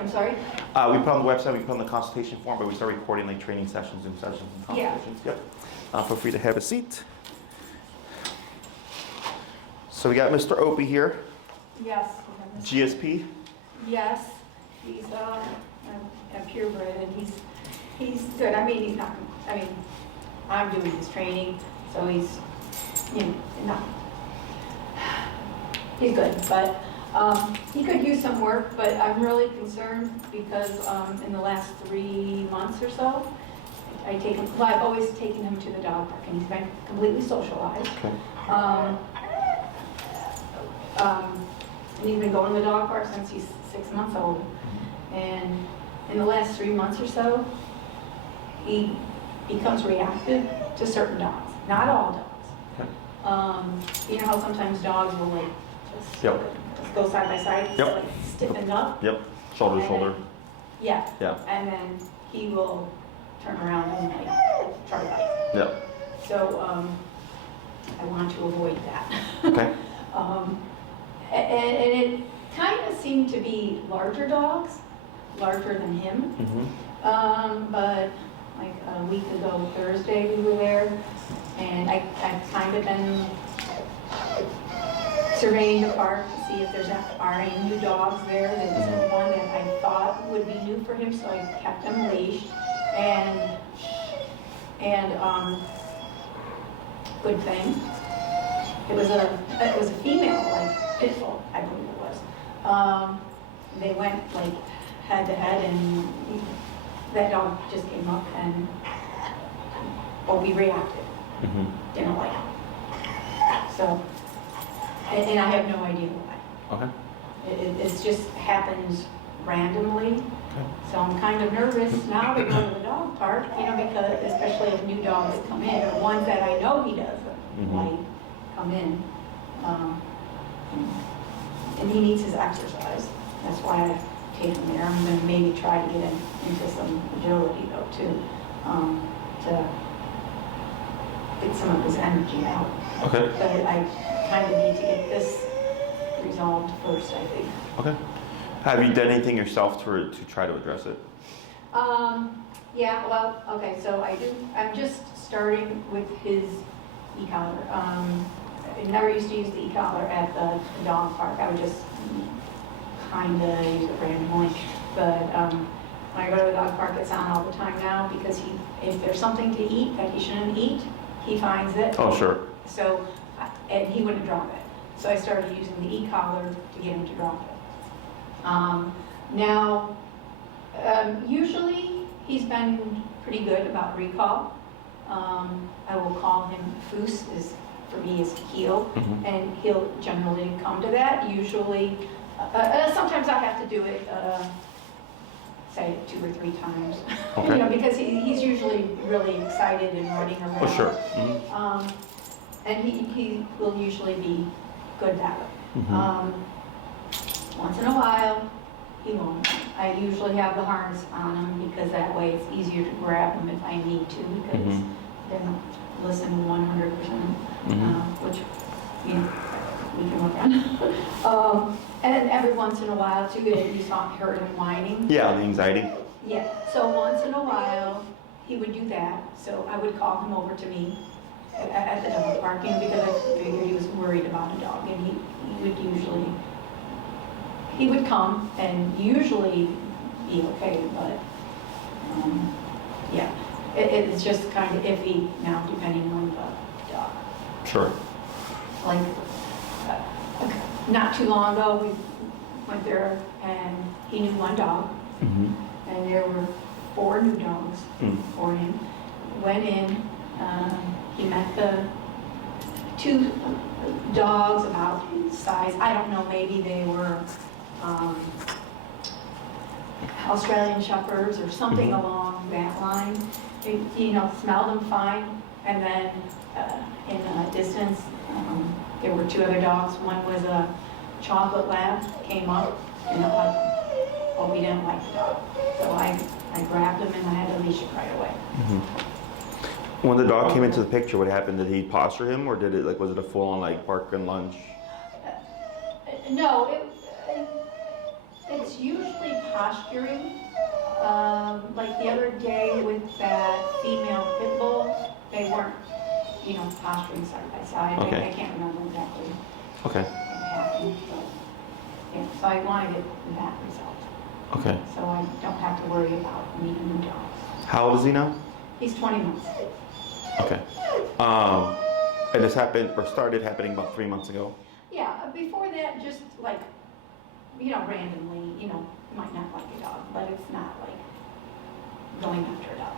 I'm sorry? We put on the website, we put on the consultation form, but we start recording like training sessions, Zoom sessions, and consultations. Yeah. Yep. Feel free to have a seat. So we got Mr. Opie here, Yes. GSP. Yes, he's a purebred, and he's good. I mean, he's not. I mean, I'm doing his training, so he's, you know, not. He's good, but he could use some work. But I'm really concerned because in the last 3 months or so, I've always taken him to the dog park, and he's been completely socialized. Okay. And he's been going to the dog park since he's 6 months old. And in the last 3 months or so, he becomes reactive to certain dogs. Not all dogs. Okay. You know how sometimes dogs will like just go side by side, Yep. like stiffen up? Yep. Shoulder to shoulder. Yeah. Yeah. And then he will turn around and like try to bite. Yep. So I want to avoid that. Okay. And it kind of seemed to be larger dogs, larger than him. But like a week ago, Thursday, we were there, and I've kind of been surveying the park to see if are any new dogs there. There was one that I thought would be new for him, so I kept him leashed. And good thing. It was a female, like pit bull, I believe it was. They went like head to head, and that dog just came up and we reacted. Didn't like it. So, and I have no idea why. Okay. It just happens randomly. Okay. So I'm kind of nervous now to go to the dog park, you know, because especially if new dogs come in, or ones that I know he doesn't like come in. And he needs his exercise. That's why I take him there. I'm going to maybe try to get him into some agility though too, to get some of his energy out. Okay. But I kind of need to get this resolved first, I think. Okay. Have you done anything yourself to try to address it? Yeah, well, okay, so I'm just starting with his e-collar. I never used to use the e-collar at the dog park. I would just kind of use it randomly. But when I go to the dog park, it's on all the time now because if there's something to eat that he shouldn't eat, he finds it. Oh, sure. So, and he wouldn't drop it. So I started using the e-collar to get him to drop it. Now, usually he's been pretty good about recall. I will call him Foos, for me is heel, and he'll generally come to that. Usually, sometimes I have to do it, say 2 or 3 times, Okay. you know, because he's usually really excited and running around. Oh, sure. And he will usually be good that way. Once in a while, he won't. I usually have the harness on him because that way it's easier to grab him if I need to, because they don't listen 100%, which, you know, we can work on. And then every once in a while too, you heard him whining. Yeah, the anxiety. Yeah, so once in a while, he would do that. So I would call him over to me at the dog park, you know, because I figured he was worried about a dog, and he would come and usually be okay, but yeah, it's just kind of iffy now depending on the dog. Sure. Like not too long ago, we went there and he knew one dog, and there were 4 new dogs for him. Went in, he met the 2 dogs about size, I don't know, maybe they were Australian Shepherds or something along that line. You know, smelled them fine, and then in the distance there were 2 other dogs. One was a chocolate lab, came up and we didn't like the dog, so I grabbed him and I had to leash it right away. When the dog came into the picture, what happened? Did he posture him, or did it was it a full on like bark and lunge? No, It's usually posturing. Like the other day with that female pit bull, they weren't, posturing side by side. Okay. I can't remember exactly Okay. what happened, but, yeah, so I want to get that result. Okay. So I don't have to worry about meeting new dogs. How old is he now? He's 20 months. Okay. And this happened or started happening about 3 months ago. Yeah, before that, just like, randomly, might not like a dog, but it's not like going after a dog.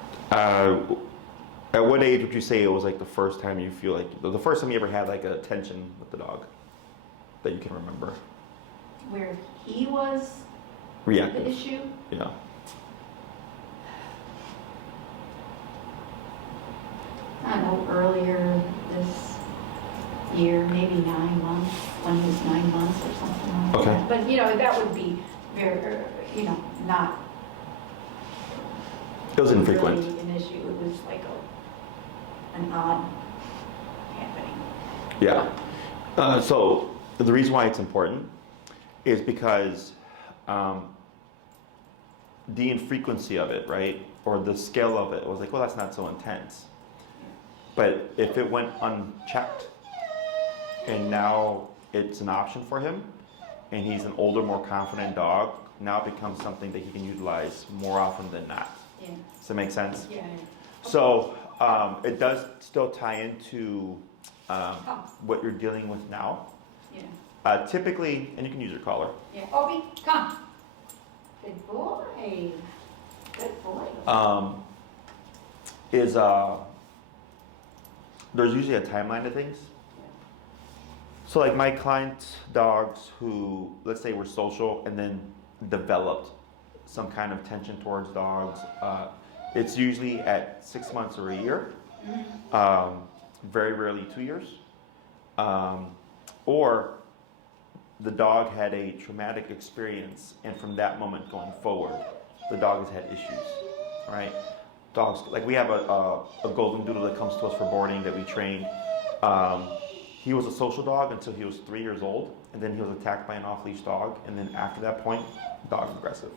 At what age would you say it was like the first time you feel like the first time you ever had like a tension with the dog that you can remember? Where he was Reactive. the issue? Yeah. I don't know, earlier this year, maybe 9 months, when he was 9 months or something like Okay. that. But, that would be very, not It was infrequent. really an issue. It was like an odd happening. Yeah. So the reason why it's important is because the infrequency of it, right, or the scale of it was like, well, that's not so intense. But if it went unchecked and now it's an option for him and he's an older, more confident dog, now it becomes something that he can utilize more often than not. Yeah. Does that make sense? Yeah. So it does still tie into what you're dealing with now. Yeah. Typically, and you can use your collar. Yeah. Opie, come. Good boy. Good boy. There's usually a timeline to things. So like my clients' dogs who, let's say, were social and then developed some kind of tension towards dogs, it's usually at 6 months or a year, very rarely 2 years, or the dog had a traumatic experience and from that moment going forward, the dog has had issues, right? Dogs, like we have a golden doodle that comes to us for boarding that we trained. He was a social dog until he was 3 years old, and then he was attacked by an off-leash dog, and then after that point, the dog's aggressive.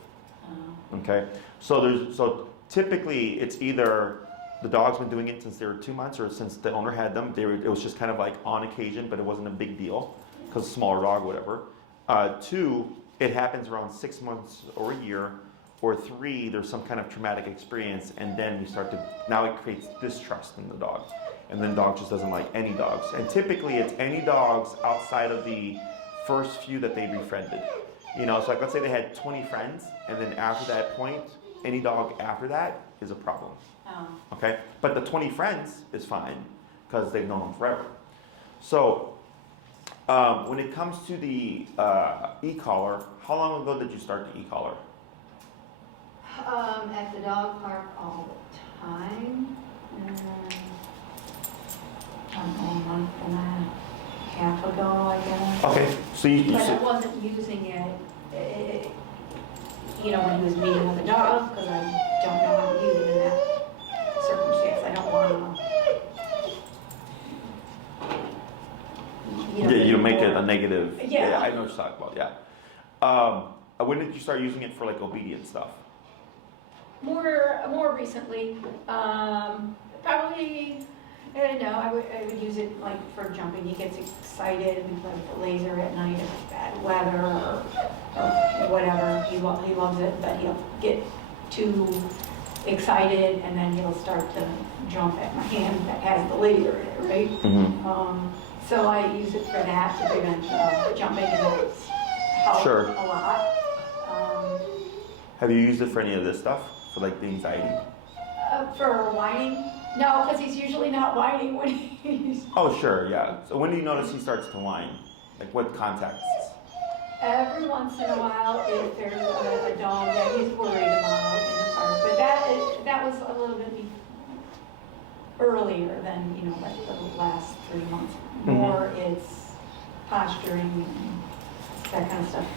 Okay, so typically it's either the dog's been doing it since they were 2 months, or since the owner had them. It was just kind of like on occasion, but it wasn't a big deal because smaller dog, whatever. 2, it happens around 6 months or a year. Or 3, there's some kind of traumatic experience, and then we start to, now it creates distrust in the dog. And then the dog just doesn't like any dogs. And typically it's any dogs outside of the first few that they befriended. So like let's say they had 20 friends, and then after that point, any dog after that is a problem. Oh. Okay? But the 20 friends is fine, because they've known them forever. So when it comes to the e-collar, how long ago did you start the e-collar? At the dog park all the time. I don't know, a month and a half ago, I guess. Okay, so you But I wasn't using it, when he was meeting with a dog, because I don't know how to use it in that circumstance. I don't want to. you make it a negative. Yeah. I know what you're talking about. Yeah. When did you start using it for like obedience stuff? More recently, probably. I would use it like for jumping. He gets excited and plays the laser at night if it's bad weather or whatever. He loves it, but he'll get too excited and then he'll start to jump at my hand that has the laser in it, right? Mm-hmm. So I use it for that to prevent jumping, and that's helped Sure. a lot. Have you used it for any of this stuff? For like the anxiety? For whining? No, because he's usually not whining when he's... Oh, sure, yeah. So when do you notice he starts to whine? Like what contexts? Every once in a while, if there's a dog that he's worried about in the park. But that was a little bit earlier than, like the last 3 months. More it's posturing and that kind of stuff.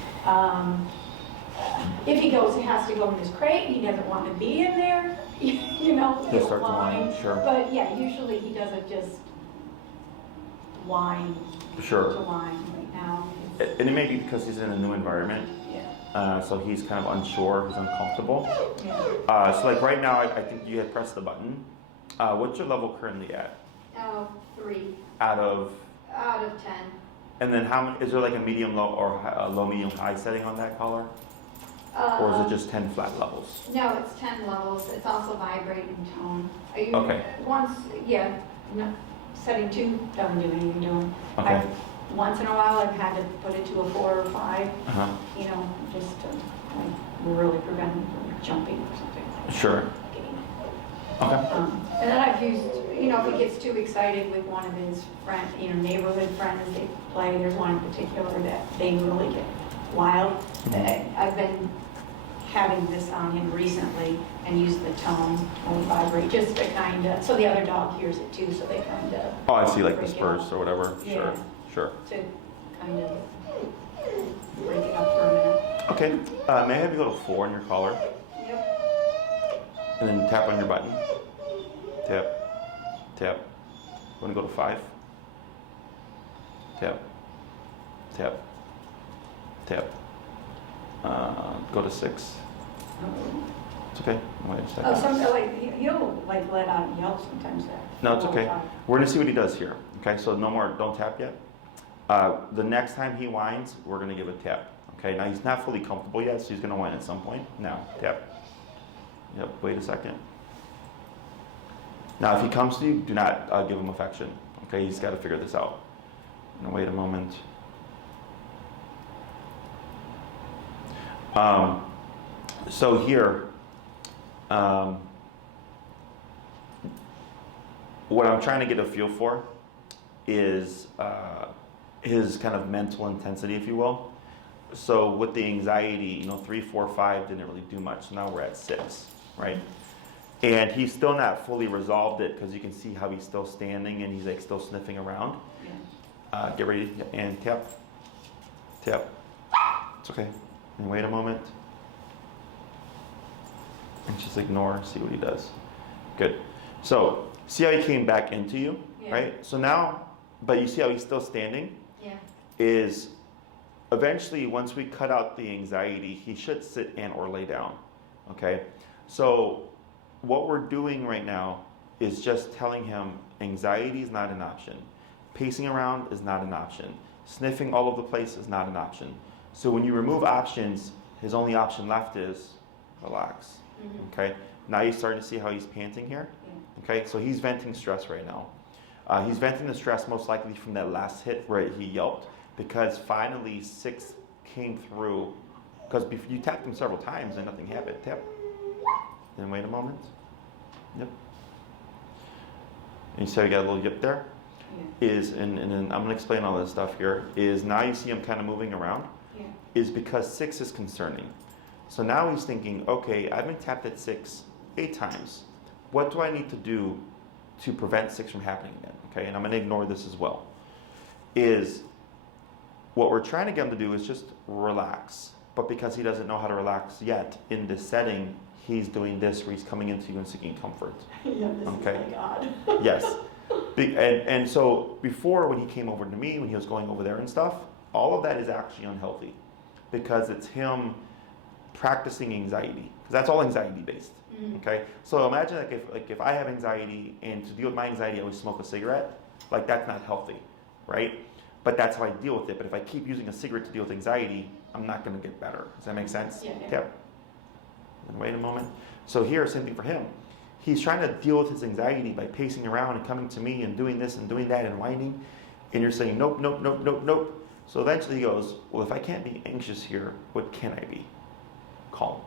If he has to go in his crate, he doesn't want to be in there, He'll start to whine, sure. But yeah, usually he doesn't just whine Sure. to whine right now. And it may be because he's in a new environment. Yeah. So he's kind of unsure, he's uncomfortable. Yeah. So like right now, I think you had pressed the button. What's your level currently at? 3 Out of, out of 10. and then how many, is there like a medium low or a low medium high setting on that collar? Or is it just 10 flat levels? No, it's 10 levels. It's also vibrating tone. Are you, Okay. Once, yeah, no, setting 2 doesn't do anything to them. Okay. Once in a while, I've had to put it to a 4 or 5, Uh-huh. you know, just to like really prevent them from jumping or something. Sure. Okay. And then I've used, you know, if he gets too excited with one of his friend, you know, neighborhood friends, they play. There's one in particular that they really get wild. I've been having this on him recently and use the tone when we vibrate, just to kind of, so the other dog hears it too, so they kind of. Oh, I see, like the break it spurs up. or whatever. Yeah. Sure. Sure. To kind of break it up for a minute. Okay. May I have you go to 4 on your collar? Yep. And then tap on your button. Tap. Tap. Want to go to 5? Tap. Tap. Tap. Go to 6. It's okay. Wait a second. Oh, some, like, he'll like let out and yell sometimes. No, it's okay. We're gonna see what he does here. Okay, so no more, don't tap yet. The next time he whines, we're gonna give a tap. Okay, now he's not fully comfortable yet, so he's gonna whine at some point. Now, tap. Yep, wait a second. Now, if he comes to you, do not give him affection. Okay, he's gotta figure this out. Now, wait a moment. So here, what I'm trying to get a feel for is his kind of mental intensity, if you will. So with the anxiety, 3, 4, 5 didn't really do much. So now we're at 6, right? And he's still not fully resolved it because you can see how he's still standing and he's like still sniffing around. Yeah. Get ready and tap, tap. It's okay. And wait a moment. And just ignore, see what he does. Good. So see how he came back into you, Yeah. right? So now, but you see how he's still standing? Yeah. Is eventually once we cut out the anxiety, he should sit and or lay down, okay? So what we're doing right now is just telling him anxiety is not an option. Pacing around is not an option. Sniffing all over the place is not an option. So when you remove options, his only option left is relax. Mm-hmm. Okay, now you're starting to see how he's panting here. Yeah. Okay, so he's venting stress right now. He's venting the stress most likely from that last hit where he yelped, because finally 6 came through. Because you tapped him several times and nothing happened. Tap. Then wait a moment. Yep. And you see how you got a little yip there? Yeah. And then I'm going to explain all this stuff here. Is now you see him kind of moving around. Yeah. Is because 6 is concerning. So now he's thinking, okay, I've been tapped at 6 8 times. What do I need to do to prevent 6 from happening again? Okay, and I'm going to ignore this as well. Is what we're trying to get him to do is just relax. But because he doesn't know how to relax yet in this setting, he's doing this where he's coming into you and seeking comfort. Yeah, this Okay. is like odd. Yes. And so before, when he came over to me, when he was going over there and stuff, all of that is actually unhealthy because it's him practicing anxiety, because that's all anxiety based. Mm-hmm. Okay, so imagine if I have anxiety and to deal with my anxiety I always smoke a cigarette, like that's not healthy, right? But that's how I deal with it. But if I keep using a cigarette to deal with anxiety, I'm not going to get better. Does that make sense? Yeah. Yep. And wait a moment. So here, same thing for him. He's trying to deal with his anxiety by pacing around and coming to me and doing this and doing that and whining, and you're saying nope, nope, nope, nope, nope. So eventually he goes, well, if I can't be anxious here, what can I be? Calm,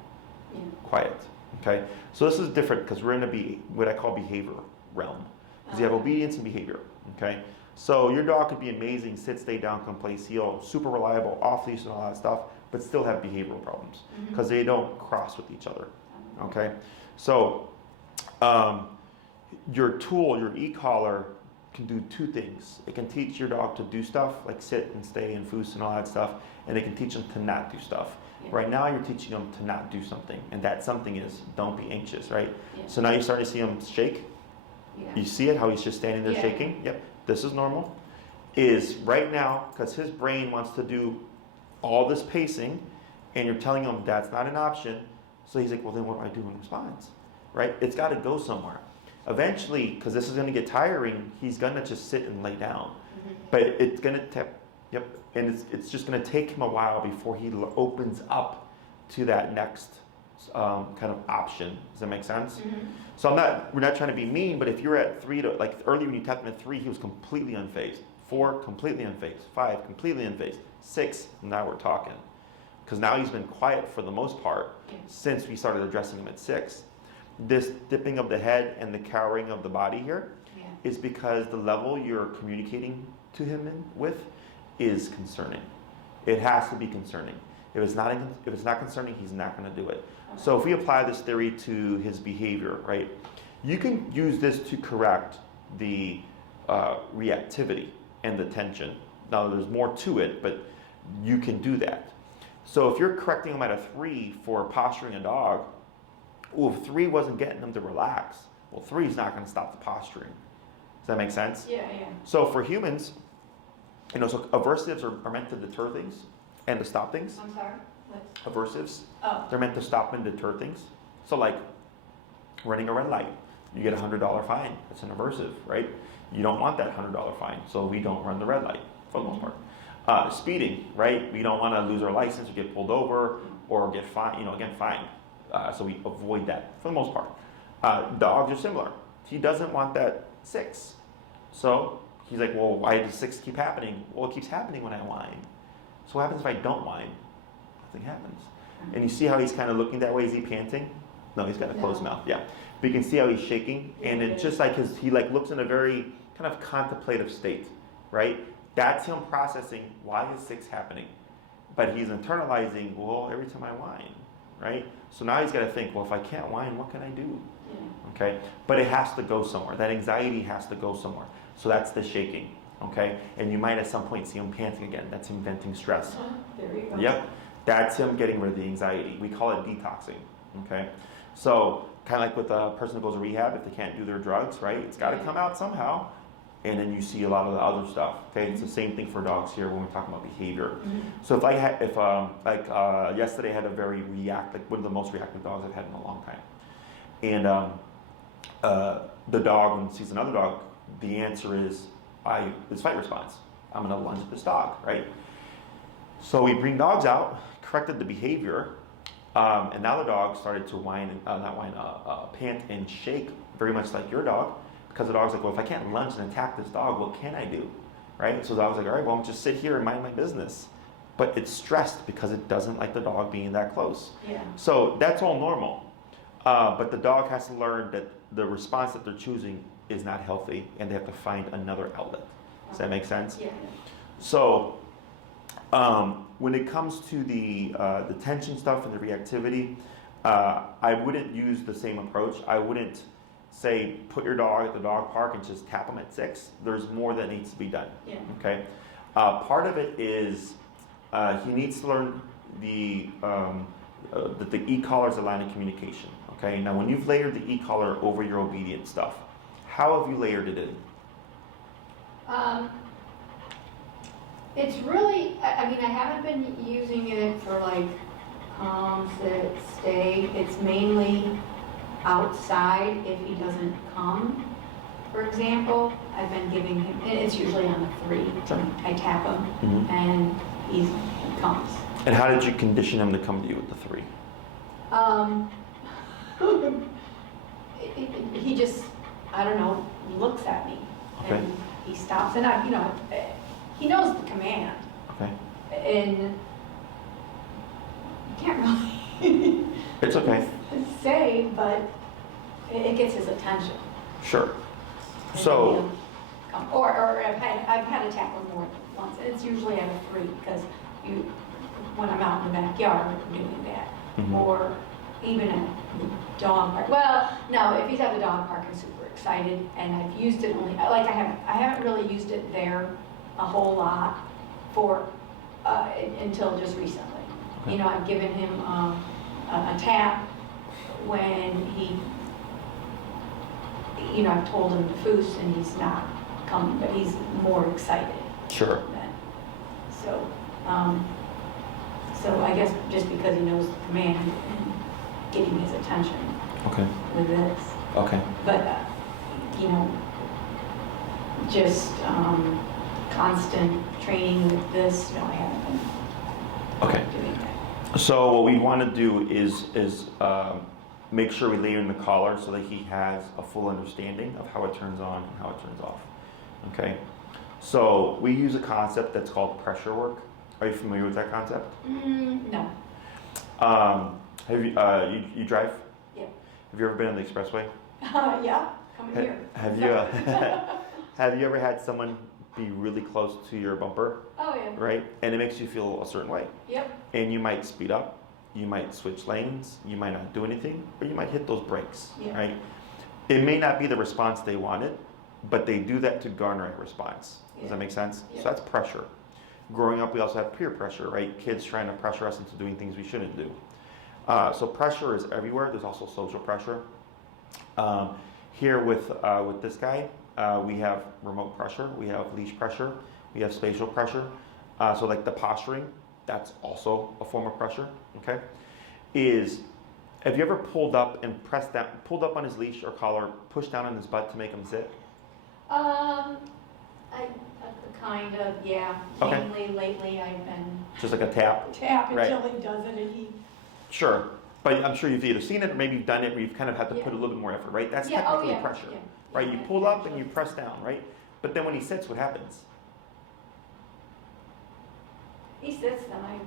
Yeah. quiet. Okay, so this is different because we're in what I call behavior realm, because you have obedience and behavior. Okay, so your dog could be amazing, sit, stay down, come play, seal, super reliable, off leash and all that stuff, but still have behavioral problems because they don't cross with each other. Okay, so your tool, your e-collar, can do 2 things. It can teach your dog to do stuff like sit and stay and foos and all that stuff, and it can teach them to not do stuff. Yeah. Right now you're teaching them to not do something, and that something is don't be anxious, right? Yeah. So now you're starting to see him shake. Yeah. You see it, how he's just standing there Yeah. shaking? Yep, this is normal. Is right now, because his brain wants to do all this pacing, and you're telling him that's not an option. So he's like, well, then what do I do in response? Right? It's got to go somewhere. Eventually, because this is going to get tiring, he's going to just sit and lay down. But it's going to, and it's just going to take him a while before he opens up to that next kind of option. Does that make sense? So we're not trying to be mean, but if you're at 3 to, like earlier when you tapped him at 3, he was completely unfazed. 4, completely unfazed. 5, completely unfazed. 6, now we're talking. Because now he's been quiet for the most part since we started addressing him at 6. This dipping of the head and the cowering of the body here is because the level you're communicating to him with is concerning. It has to be concerning. If it's not concerning, he's not going to do it. So if we apply this theory to his behavior, right, you can use this to correct the reactivity and the tension. Now there's more to it, but you can do that. So if you're correcting him at a 3 for posturing a dog, well, if 3 wasn't getting him to relax, well, 3 is not going to stop the posturing. Does that make sense? Yeah. So for humans, so aversives are meant to deter things and to stop things. I'm sorry? What? Aversives, Oh. they're meant to stop and deter things. So like running a red light, you get a $100 fine. That's an aversive, right? You don't want that $100 fine, so we don't run the red light for the most part. Speeding, right? We don't want to lose our license or get pulled over or get fined, fined. So we avoid that for the most part. Dogs are similar. He doesn't want that 6. So he's like, well, why does 6 keep happening? Well, it keeps happening when I whine. So what happens if I don't whine? Nothing happens. And you see how he's kind of looking that way? Is he panting? No, he's got a closed mouth. Yeah. But you can see how he's shaking. And it's just like he looks in a very kind of contemplative state, right? That's him processing, why is 6 happening? But he's internalizing, well, every time I whine, right? So now he's got to think, well, if I can't whine, what can I do? Okay? But it has to go somewhere. That anxiety has to go somewhere. So that's the shaking, okay? And you might at some point see him panting again. That's him venting stress. There you go. Yep. That's him getting rid of the anxiety. We call it detoxing, okay? So kind of like with a person who goes to rehab, if they can't do their drugs, right? It's got to come out somehow. And then you see a lot of the other stuff, okay? It's the same thing for dogs here when we're talking about behavior. So if yesterday I had a very one of the most reactive dogs I've had in a long time. And the dog, when it sees another dog, the answer is, it's fight response. I'm gonna lunge at this dog, right? So we bring dogs out, corrected the behavior, and now the dog started to pant and shake very much like your dog, because the dog's like, well, if I can't lunge and attack this dog, what can I do, right? So the dog's like, all right, well, I'm just sit here and mind my business. But it's stressed because it doesn't like the dog being that close. Yeah. So that's all normal. But the dog has to learn that the response that they're choosing is not healthy, and they have to find another outlet. Does that make sense? Yeah. So when it comes to the tension stuff and the reactivity, I wouldn't use the same approach. I wouldn't say put your dog at the dog park and just tap him at 6. There's more that needs to be done. Yeah. Okay. Part of it is he needs to learn that the e-collar is a line of communication. Okay. Now, when you've layered the e-collar over your obedient stuff, how have you layered it in? It's really, I haven't been using it for like come, sit, stay. It's mainly outside if he doesn't come, for example. I've been giving him, it's usually on a 3. I tap him and he comes. And how did you condition him to come to you with the 3? He just, I don't know, looks at me. Okay. And he stops, and he knows the command. Okay. And you can't really It's okay. say, but it gets his attention. Sure. And So, then he'll come. Or I've had to tap him more than once. It's usually at a 3 because when I'm out in the backyard, I'm doing that. Or even at the dog park. Well, no, if he's at the dog park, I'm super excited, and I've used it only, I haven't really used it there a whole lot until just recently. Okay. I've given him a tap when I've told him to foos and he's not coming, but he's more excited sure. then. So So I guess just because he knows the command and getting his attention Okay. with this. Okay. But, you know, just constant training with this, no, I haven't been Okay. doing that. So what we want to do is make sure we layer in the collar so that he has a full understanding of how it turns on and how it turns off. Okay. So we use a concept that's called pressure work. Are you familiar with that concept? No. Have you drive? Yeah. Have you ever been on the expressway? Yeah, coming here. Have you have you ever had someone be really close to your bumper, Oh, yeah. right? And it makes you feel a certain way. Yep. And you might speed up, you might switch lanes, you might not do anything, or you might hit those brakes, Yeah. right? It may not be the response they wanted, but they do that to garner a response. Does Yeah. that make sense? Yeah. So that's pressure. Growing up, we also have peer pressure, right? Kids trying to pressure us into doing things we shouldn't do. So pressure is everywhere. There's also social pressure. Here with this guy, we have remote pressure, we have leash pressure, we have spatial pressure. So like the posturing, that's also a form of pressure. Okay, have you ever pulled up and pressed down, pulled up on his leash or collar, pushed down on his butt to make him sit? I kind of, yeah. Okay. Mainly lately I've been Just like a tap. Right. until he does it and he. Sure, but I'm sure you've either seen it or maybe you've done it where you've kind of had to Yeah. put a little bit more effort, right? That's Yeah, oh, technically yeah, pressure, yeah. right? You Yeah, pull up and actually. you press down, right? But then when he sits, what happens? He sits, then I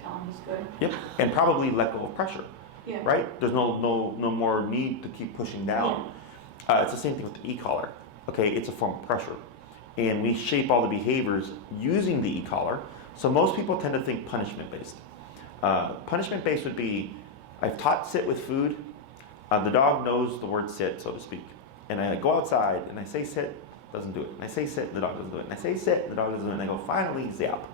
tell him he's good. Yep, and probably let go of pressure, Yeah. right? There's no more need to keep pushing down. It's the same thing with the e-collar. Okay, it's a form of pressure, and we shape all the behaviors using the e-collar. So most people tend to think punishment-based. Punishment-based would be, I've taught sit with food. The dog knows the word sit, so to speak. And I go outside and I say sit, doesn't do it. And I say sit, the dog doesn't do it. And I say sit, the dog doesn't do it. And I go, finally, zap.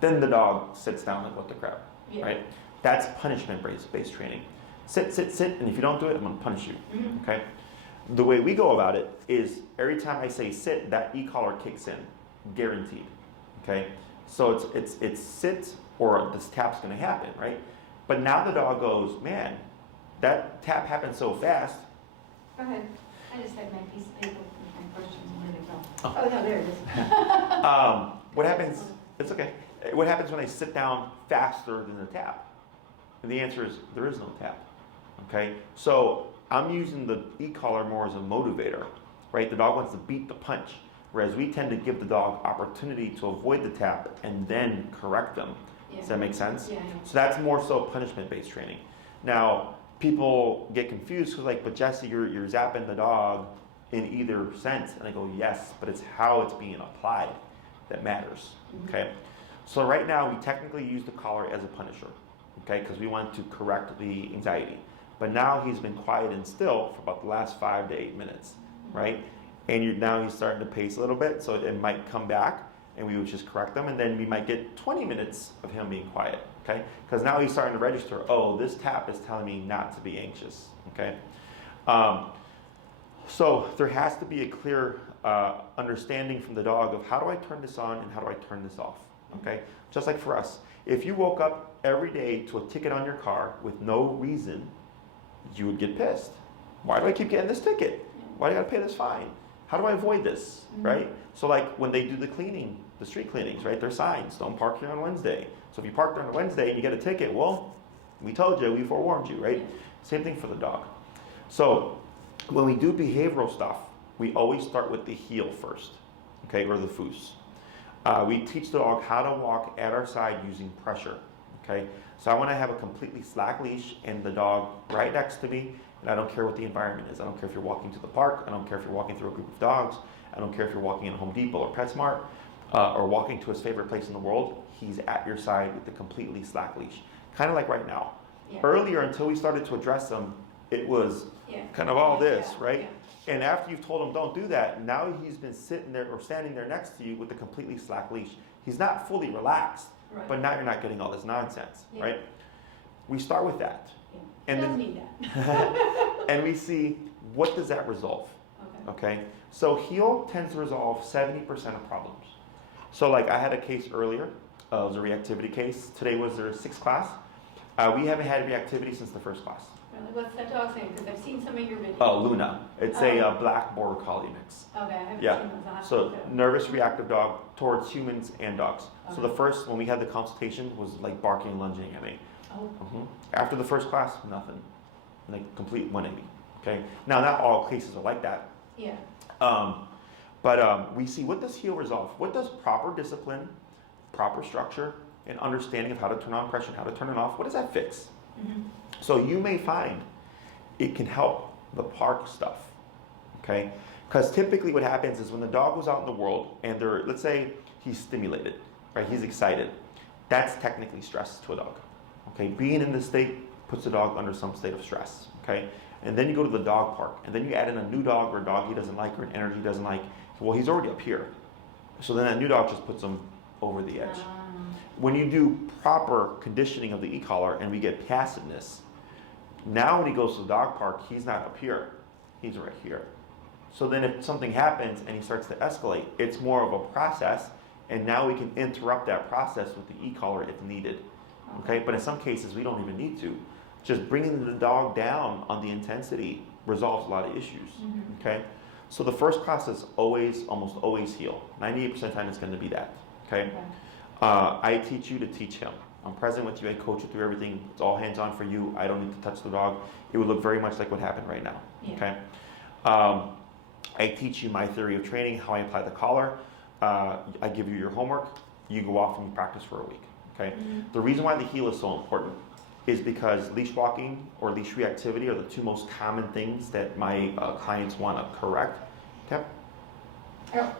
Then the dog sits down like, what the crap, Yeah. right? That's punishment-based training. Sit, sit, sit, and if you don't do it, I'm gonna punish you, Mhm. okay? The way we go about it is every time I say sit, that e-collar kicks in, guaranteed, okay? So it's sit or this tap's gonna happen, right? But now the dog goes, man, that tap happened so fast. Go ahead. I just had my piece of paper with my questions and where they go. Oh. Oh, no, there it is. What happens, it's okay. What happens when I sit down faster than the tap? And the answer is there is no tap, okay? So I'm using the e-collar more as a motivator, right? The dog wants to beat the punch, whereas we tend to give the dog opportunity to avoid the tap and then correct them. Yeah. Does that make sense? Yeah. So that's more so punishment-based training. Now, people get confused because like, but Jesse, you're zapping the dog in either sense. And I go, yes, but it's how it's being applied that matters, okay? So right now, we technically use the collar as a punisher, okay? Because we want to correct the anxiety. But now he's been quiet and still for about the last 5 to 8 minutes, right? And now he's starting to pace a little bit, so it might come back, and we would just correct them, and then we might get 20 minutes of him being quiet, okay? Because now he's starting to register, oh, this tap is telling me not to be anxious, okay? So there has to be a clear understanding from the dog of how do I turn this on and how do I turn this off, okay? Just like for us, if you woke up every day to a ticket on your car with no reason, you would get pissed. Why do I keep getting this ticket? Why do I gotta pay this fine? How do I avoid this, right? So like when they do the cleaning, the street cleanings, right? There's signs, don't park here on Wednesday. So if you park there on a Wednesday and you get a ticket, well, we told you, we forewarned you, right? Same thing for the dog. So when we do behavioral stuff, we always start with the heel first, okay, or the foos. We teach the dog how to walk at our side using pressure, okay? So I want to have a completely slack leash and the dog right next to me, and I don't care what the environment is. I don't care if you're walking to the park. I don't care if you're walking through a group of dogs. I don't care if you're walking in Home Depot or PetSmart or walking to his favorite place in the world. He's at your side with a completely slack leash, kind of like right now. Yeah. Earlier, until we started to address him, it was kind of all this, right? Yeah. And after you've told him don't do that, now he's been sitting there or standing there next to you with a completely slack leash. He's not fully relaxed, Right. but now you're not getting all this nonsense, Yeah. right? We start with that. Yeah. And Doesn't then- need that. And we see what does that resolve, Okay. okay? So heel tends to resolve 70% of problems. So like I had a case earlier, it was a reactivity case. Today was their 6th class. We haven't had reactivity since the 1st class. Really? What's that dog's name? Because I've seen some of your videos. Oh, Luna. It's a black border collie mix. Okay, I haven't Yeah. seen those on. So nervous, reactive dog towards humans and dogs. So the Okay. first, when we had the consultation, was like barking and lunging at me. Oh, After the 1st class, nothing. Like complete 180. Okay. Now, not all cases are like that. yeah. But we see, what does heal resolve? What does proper discipline, proper structure, and understanding of how to turn on pressure and how to turn it off, what does that fix? Mm-hmm. So you may find it can help the park stuff, okay? Because typically what happens is when the dog goes out in the world and they're, let's say he's stimulated, right? He's excited. That's technically stress to a dog, okay? Being in this state puts the dog under some state of stress, okay? And then you go to the dog park and then you add in a new dog or a dog he doesn't like or an energy he doesn't like. Well, he's already up here. So then that new dog just puts him over the edge. When you do proper conditioning of the e-collar and we get passiveness, now when he goes to the dog park, he's not up here, he's right here. So then if something happens and he starts to escalate, it's more of a process, and now we can interrupt that process with the e-collar if needed. Okay, but in some cases we don't even need to. Just bringing the dog down on the intensity resolves a lot of issues. Okay, so the 1st class is almost always heal. 98% of the time it's going to be that. Okay. I teach you to teach him. I'm present with you. I coach you through everything. It's all hands-on for you. I don't need to touch the dog. It would look very much like what happened right now. Yeah. Okay. I teach you my theory of training, how I apply the collar. I give you your homework. You go off and you practice for a week. Okay. The reason why the heel is so important is because leash walking or leash reactivity are the 2 most common things that my clients want to correct. Okay. Oh,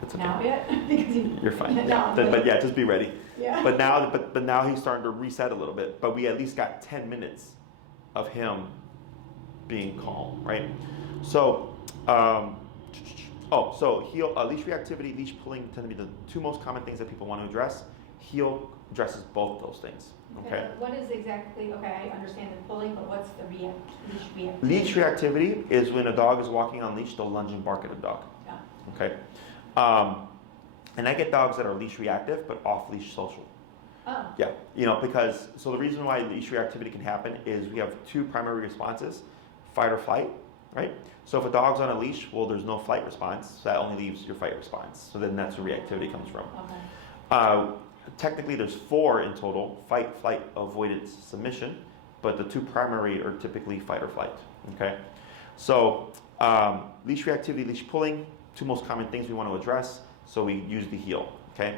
It's okay. now yet? Because You're fine. No, But yeah, just be ready. yeah. But now he's starting to reset a little bit. But we at least got 10 minutes of him being calm, right? So, so heel, leash reactivity, leash pulling tend to be the 2 most common things that people want to address. Heel addresses both those things. Okay. What is exactly, okay, I understand the pulling, but what's the leash reactivity? Leash reactivity is when a dog is walking on leash, they'll lunge and bark at a dog. Yeah. Okay. And I get dogs that are leash reactive but off leash social. Oh, Yeah, because, so the reason why leash reactivity can happen is we have 2 primary responses, fight or flight, right? So if a dog's on a leash, well, there's no flight response, so that only leaves your fight response. So then that's where reactivity comes from. okay. Technically, there's 4 in total, fight, flight, avoidance, submission, but the 2 primary are typically fight or flight, okay? So leash reactivity, leash pulling, 2 most common things we want to address, so we use the heel, okay?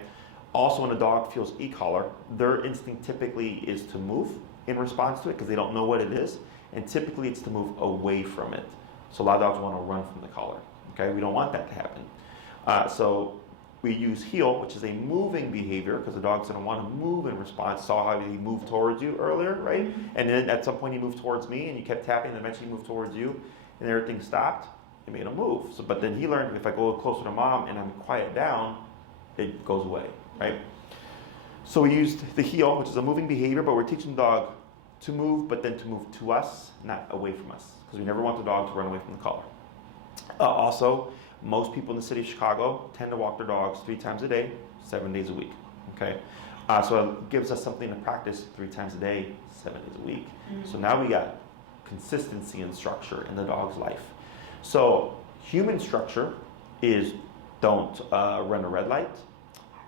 Also, when a dog feels e-collar, their instinct typically is to move in response to it because they don't know what it is, and typically it's to move away from it. So a lot of dogs want to run from the collar, okay? We don't want that to happen. So we use heel, which is a moving behavior because the dog's going to want to move in response. Saw how he moved towards you earlier, right? And then at some point he moved towards me and you kept tapping and eventually he moved towards you and everything stopped. It made him move. So, but then he learned if I go closer to mom and I'm quiet down, it goes away, right? So we used the heel, which is a moving behavior, but we're teaching the dog to move, but then to move to us, not away from us, because we never want the dog to run away from the collar. Also, most people in the city of Chicago tend to walk their dogs 3 times a day, 7 days a week, okay? So it gives us something to practice 3 times a day, 7 days a week. So now we got consistency and structure in the dog's life. So human structure is don't run a red light,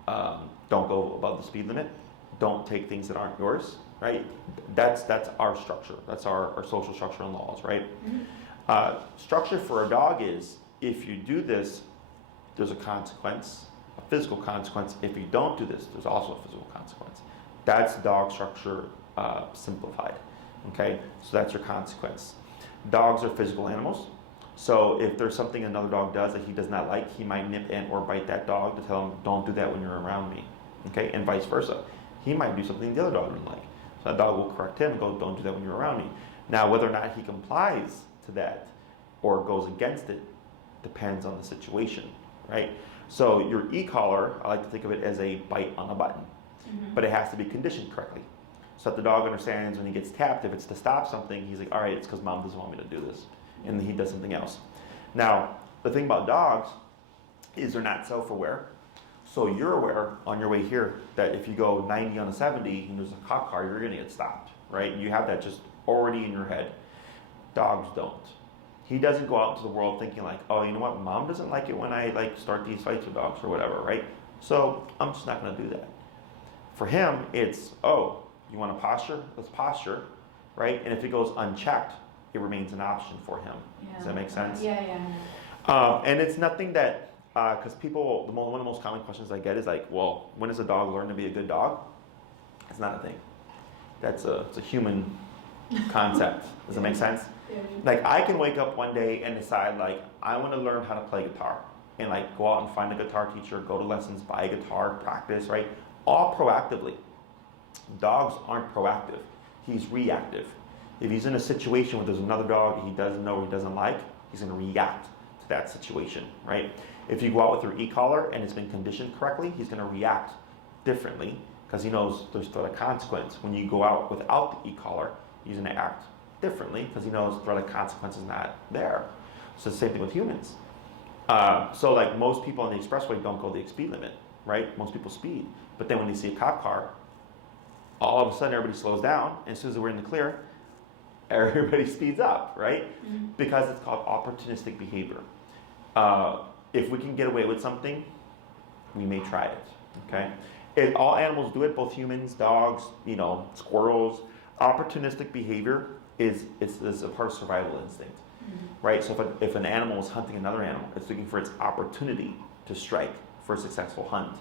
don't go above the speed limit, don't take things that aren't yours, right? That's our structure. That's our social structure and laws, right? Structure for a dog is if you do this, there's a consequence, a physical consequence. If you don't do this, there's also a physical consequence. That's dog structure simplified, okay? So that's your consequence. Dogs are physical animals. So if there's something another dog does that he does not like, he might nip and or bite that dog to tell him, don't do that when you're around me, okay? And vice versa. He might do something the other dog doesn't like. So that dog will correct him and go, don't do that when you're around me. Now, whether or not he complies to that or goes against it depends on the situation, right? So your e-collar, I like to think of it as a bite on a button, but it has to be conditioned correctly. So that the dog understands when he gets tapped, if it's to stop something, he's like, all right, it's because mom doesn't want me to do this. And then he does something else. Now, the thing about dogs is they're not self-aware. So you're aware on your way here that if you go 90 on a 70 and there's a cop car, you're gonna get stopped, right? You have that just already in your head. Dogs don't. He doesn't go out into the world thinking like, oh, you know what, mom doesn't like it when I like start these fights with dogs or whatever, right? So I'm just not gonna do that. For him, it's, oh, you want to posture? Let's posture, right? And if it goes unchecked, it remains an option for him. Yeah. Does that make sense? Yeah. And it's nothing that, because people, one of the most common questions I get is like, well, when does a dog learn to be a good dog? It's not a thing. It's a human concept. Does that make sense? Yeah. Like I can wake up one day and decide like, I want to learn how to play guitar. And like go out and find a guitar teacher, go to lessons, buy a guitar, practice, right? All proactively. Dogs aren't proactive. He's reactive. If he's in a situation where there's another dog he doesn't know or he doesn't like, he's going to react to that situation, right? If you go out with your e-collar and it's been conditioned correctly, he's going to react differently because he knows there's still a consequence. When you go out without the e-collar, he's going to act differently because he knows the threat of consequence is not there. So it's the same thing with humans. So like most people on the expressway don't go the speed limit, right? Most people speed. But then when they see a cop car, all of a sudden everybody slows down, and as soon as we're in the clear, everybody speeds up, right? Mm-hmm. Because it's called opportunistic behavior. If we can get away with something, we may try it, okay? All animals do it, both humans, dogs, squirrels. Opportunistic behavior is a part of survival instinct, mm-hmm. right? So if an animal is hunting another animal, it's looking for its opportunity to strike for a successful hunt,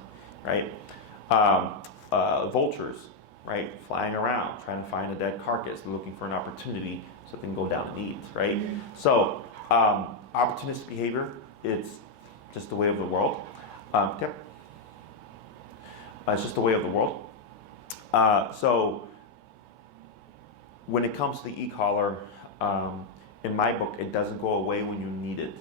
right? Vultures, right, flying around, trying to find a dead carcass, looking for an opportunity so they can go down and eat, right? Mm-hmm. So opportunistic behavior, it's just the way of the world. It's just the way of the world. So when it comes to the e-collar, in my book, it doesn't go away when you need it.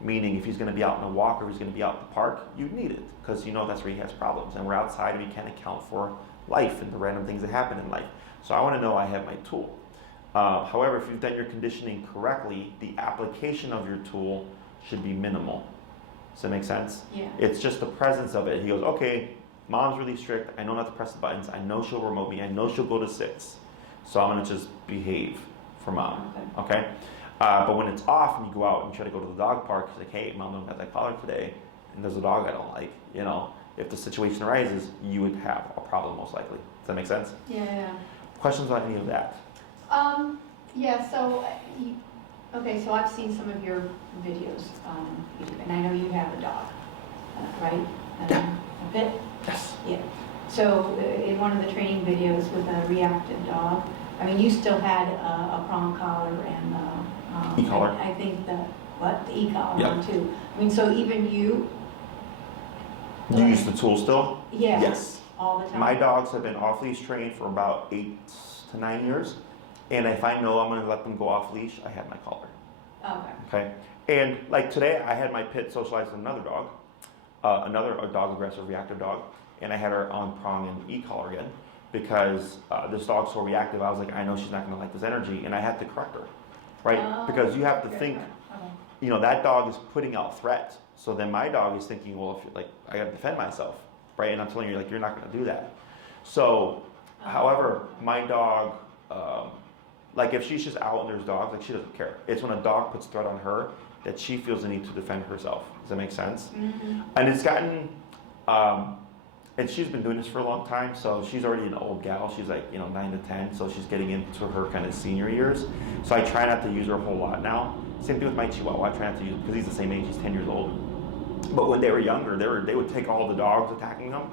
Meaning if he's going to be out in a walk or he's going to be out in the park, you need it because that's where he has problems. And we're outside and we can't account for life and the random things that happen in life. So I want to know I have my tool. However, if you've done your conditioning correctly, the application of your tool should be minimal. Does that make sense? Yeah. It's just the presence of it. He goes, okay, mom's really strict. I know not to press the buttons. I know she'll remote me. I know she'll go to 6. So I'm going to just behave for mom. Okay? But when it's off and you go out and try to go to the dog park, it's like, hey, mom don't got that collar today, and there's a dog I don't like, if the situation arises, you would have a problem most likely. Does that make sense? Yeah. Questions on any of that? Yeah, so, so I've seen some of your videos, and I know you have a dog, right? Yeah. A pit? Yes. Yeah. So in one of the training videos with a reactive dog, I mean, you still had a prong collar and e-collar. I think the e-collar yeah. one too. I mean, so even you. You use the tool still? Yeah. Yes. All the time. My dogs have been off leash trained for about 8 to 9 years, and if I know I'm going to let them go off leash, I have my collar. Okay. And like today, I had my pit socialize with another dog, a dog aggressive reactive dog, and I had her on prong and e-collar again. Because this dog's so reactive, I was like, I know she's not going to like this energy, and I had to correct her, right? Because you have to think, that dog is putting out threat. So then my dog is thinking, well, I got to defend myself, right? And I'm telling you, you're not going to do that. So, however, my dog, if she's just out and there's dogs, she doesn't care. It's when a dog puts threat on her that she feels the need to defend herself. Does that make sense? Mm-hmm. And it's gotten. And she's been doing this for a long time, so she's already an old gal. She's 9 to 10, so she's getting into her kind of senior years. So I try not to use her a whole lot now. Same thing with my Chihuahua. I try not to use because he's the same age. He's 10 years old. But when they were younger, they would take all the dogs attacking them.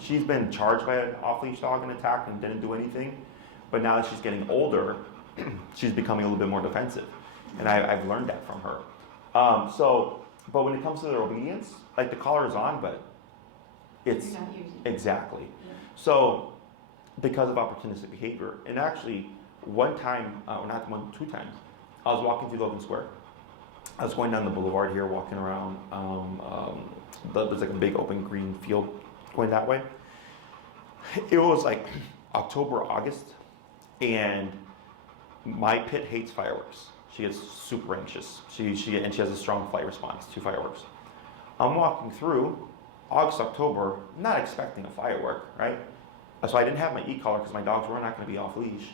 She's been charged by an off-leash dog and attacked and didn't do anything. But now that she's getting older, she's becoming a little bit more defensive, and I've learned that from her. But when it comes to their obedience, the collar is on, but it's you're not using it. Exactly. Yeah. So, because of opportunistic behavior, and actually, one time, not one, 2 times, I was walking through Logan Square. I was going down the boulevard here, walking around. There's a big open green field going that way. It was October, August, and my pit hates fireworks. She gets super anxious. She has a strong flight response to fireworks. I'm walking through. August, October, not expecting a firework, right? So I didn't have my e-collar because my dogs were not going to be off leash.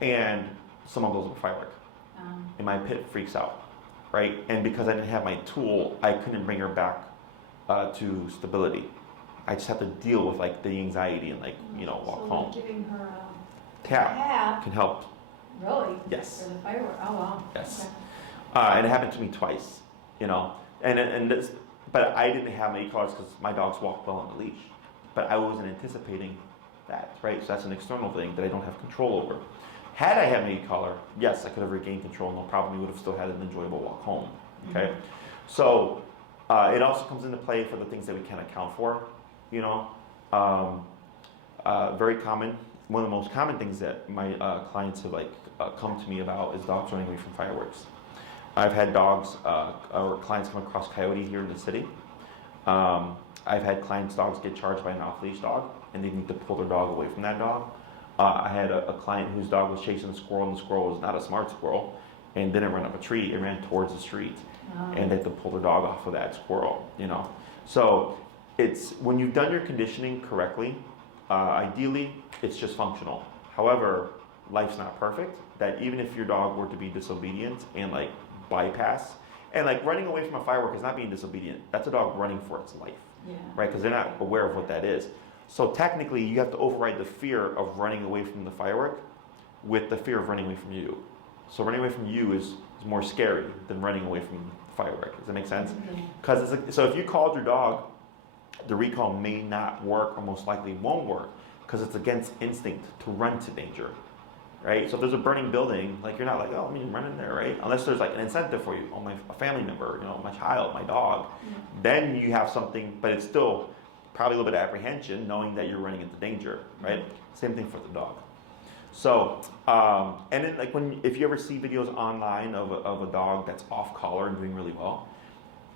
And someone blows up a firework. And my pit freaks out, right? And because I didn't have my tool, I couldn't bring her back to stability. I just have to deal with like the anxiety and like, walk so home. Giving her a Tap can help. Really? Yes. For the firework? Oh wow. Yes. Okay. And it happened to me twice, and this, but I didn't have my e-collars because my dogs walk well on the leash. But I wasn't anticipating that, right? So that's an external thing that I don't have control over. Had I had my e-collar, yes, I could have regained control, no problem. We would have still had an enjoyable walk home, okay? Mm-hmm. So it also comes into play for the things that we can't account for, very common. One of the most common things that my clients have come to me about is dogs running away from fireworks. I've had dogs or clients come across coyote here in the city. I've had clients' dogs get charged by an off-leash dog, and they need to pull their dog away from that dog. I had a client whose dog was chasing a squirrel, and the squirrel was not a smart squirrel, and didn't run up a tree. It ran towards the street, and they had to pull their dog off of that squirrel. So it's when you've done your conditioning correctly. Ideally, it's just functional. However, life's not perfect. That even if your dog were to be disobedient and bypass, and running away from a firework is not being disobedient. That's a dog running for its life, right? Because they're not aware of what that is. So technically, you have to override the fear of running away from the firework with the fear of running away from you. So running away from you is more scary than running away from the firework. Does that make sense? Because so if you called your dog, the recall may not work or most likely won't work because it's against instinct to run to danger, right? So if there's a burning building, you're not oh, let me run in there, right? Unless there's an incentive for you, a family member, my child, my dog, then you have something, but it's still probably a little bit of apprehension knowing that you're running into danger, right? Same thing for the dog. So, and then if you ever see videos online of a dog that's off collar and doing really well,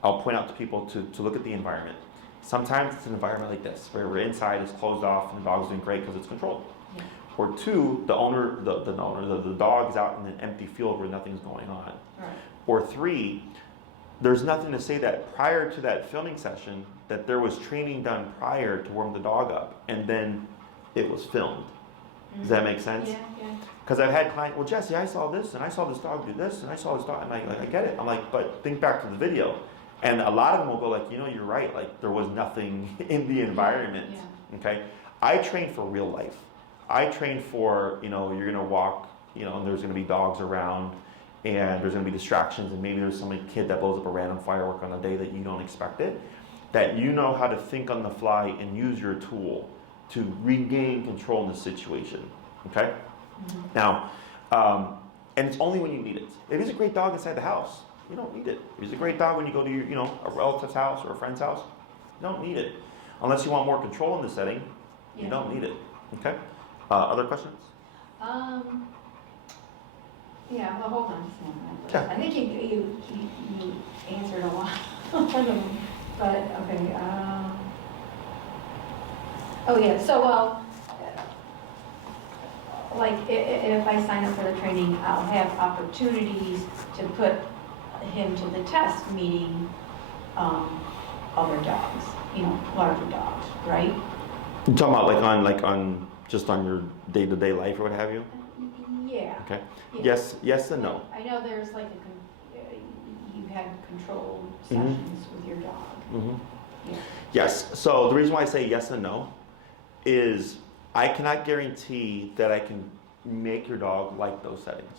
I'll point out to people to look at the environment. Sometimes it's an environment like this, where we're inside, it's closed off, and the dog's doing great because it's controlled. Or two, the dog is out in an empty field where nothing's going on. Right. Or three, there's nothing to say that prior to that filming session that there was training done prior to warm the dog up, and then it was filmed. Does that make sense? Yeah. Because I've had clients, well, Jesse, I saw this, and I saw this dog do this, and I saw this dog, and I get it. I'm but think back to the video. And a lot of them will go you're right, there was nothing in the environment, okay? I train for real life. I train for, you're gonna walk, and there's gonna be dogs around, and there's gonna be distractions, and maybe there's some kid that blows up a random firework on a day that you don't expect it, that you know how to think on the fly and use your tool to regain control in the situation, okay? Now, and it's only when you need it. If it's a great dog inside the house, you don't need it. If it's a great dog when you go to your, a relative's house or a friend's house, you don't need it. Unless you want more control in the setting, you don't need it, okay? Other questions? Yeah, well, hold on just a moment. Yeah. I think you answered a lot of them, but, okay. Oh, yeah, so, if I sign up for the training, I'll have opportunities to put him to the test, meeting other dogs, larger dogs, right? You talking about on just on your day-to-day life or what have you? Yeah. Okay. Yeah. Yes and no. I know there's you had controlled sessions with your dog. Yeah. Yes. So the reason why I say yes and no is I cannot guarantee that I can make your dog like those settings.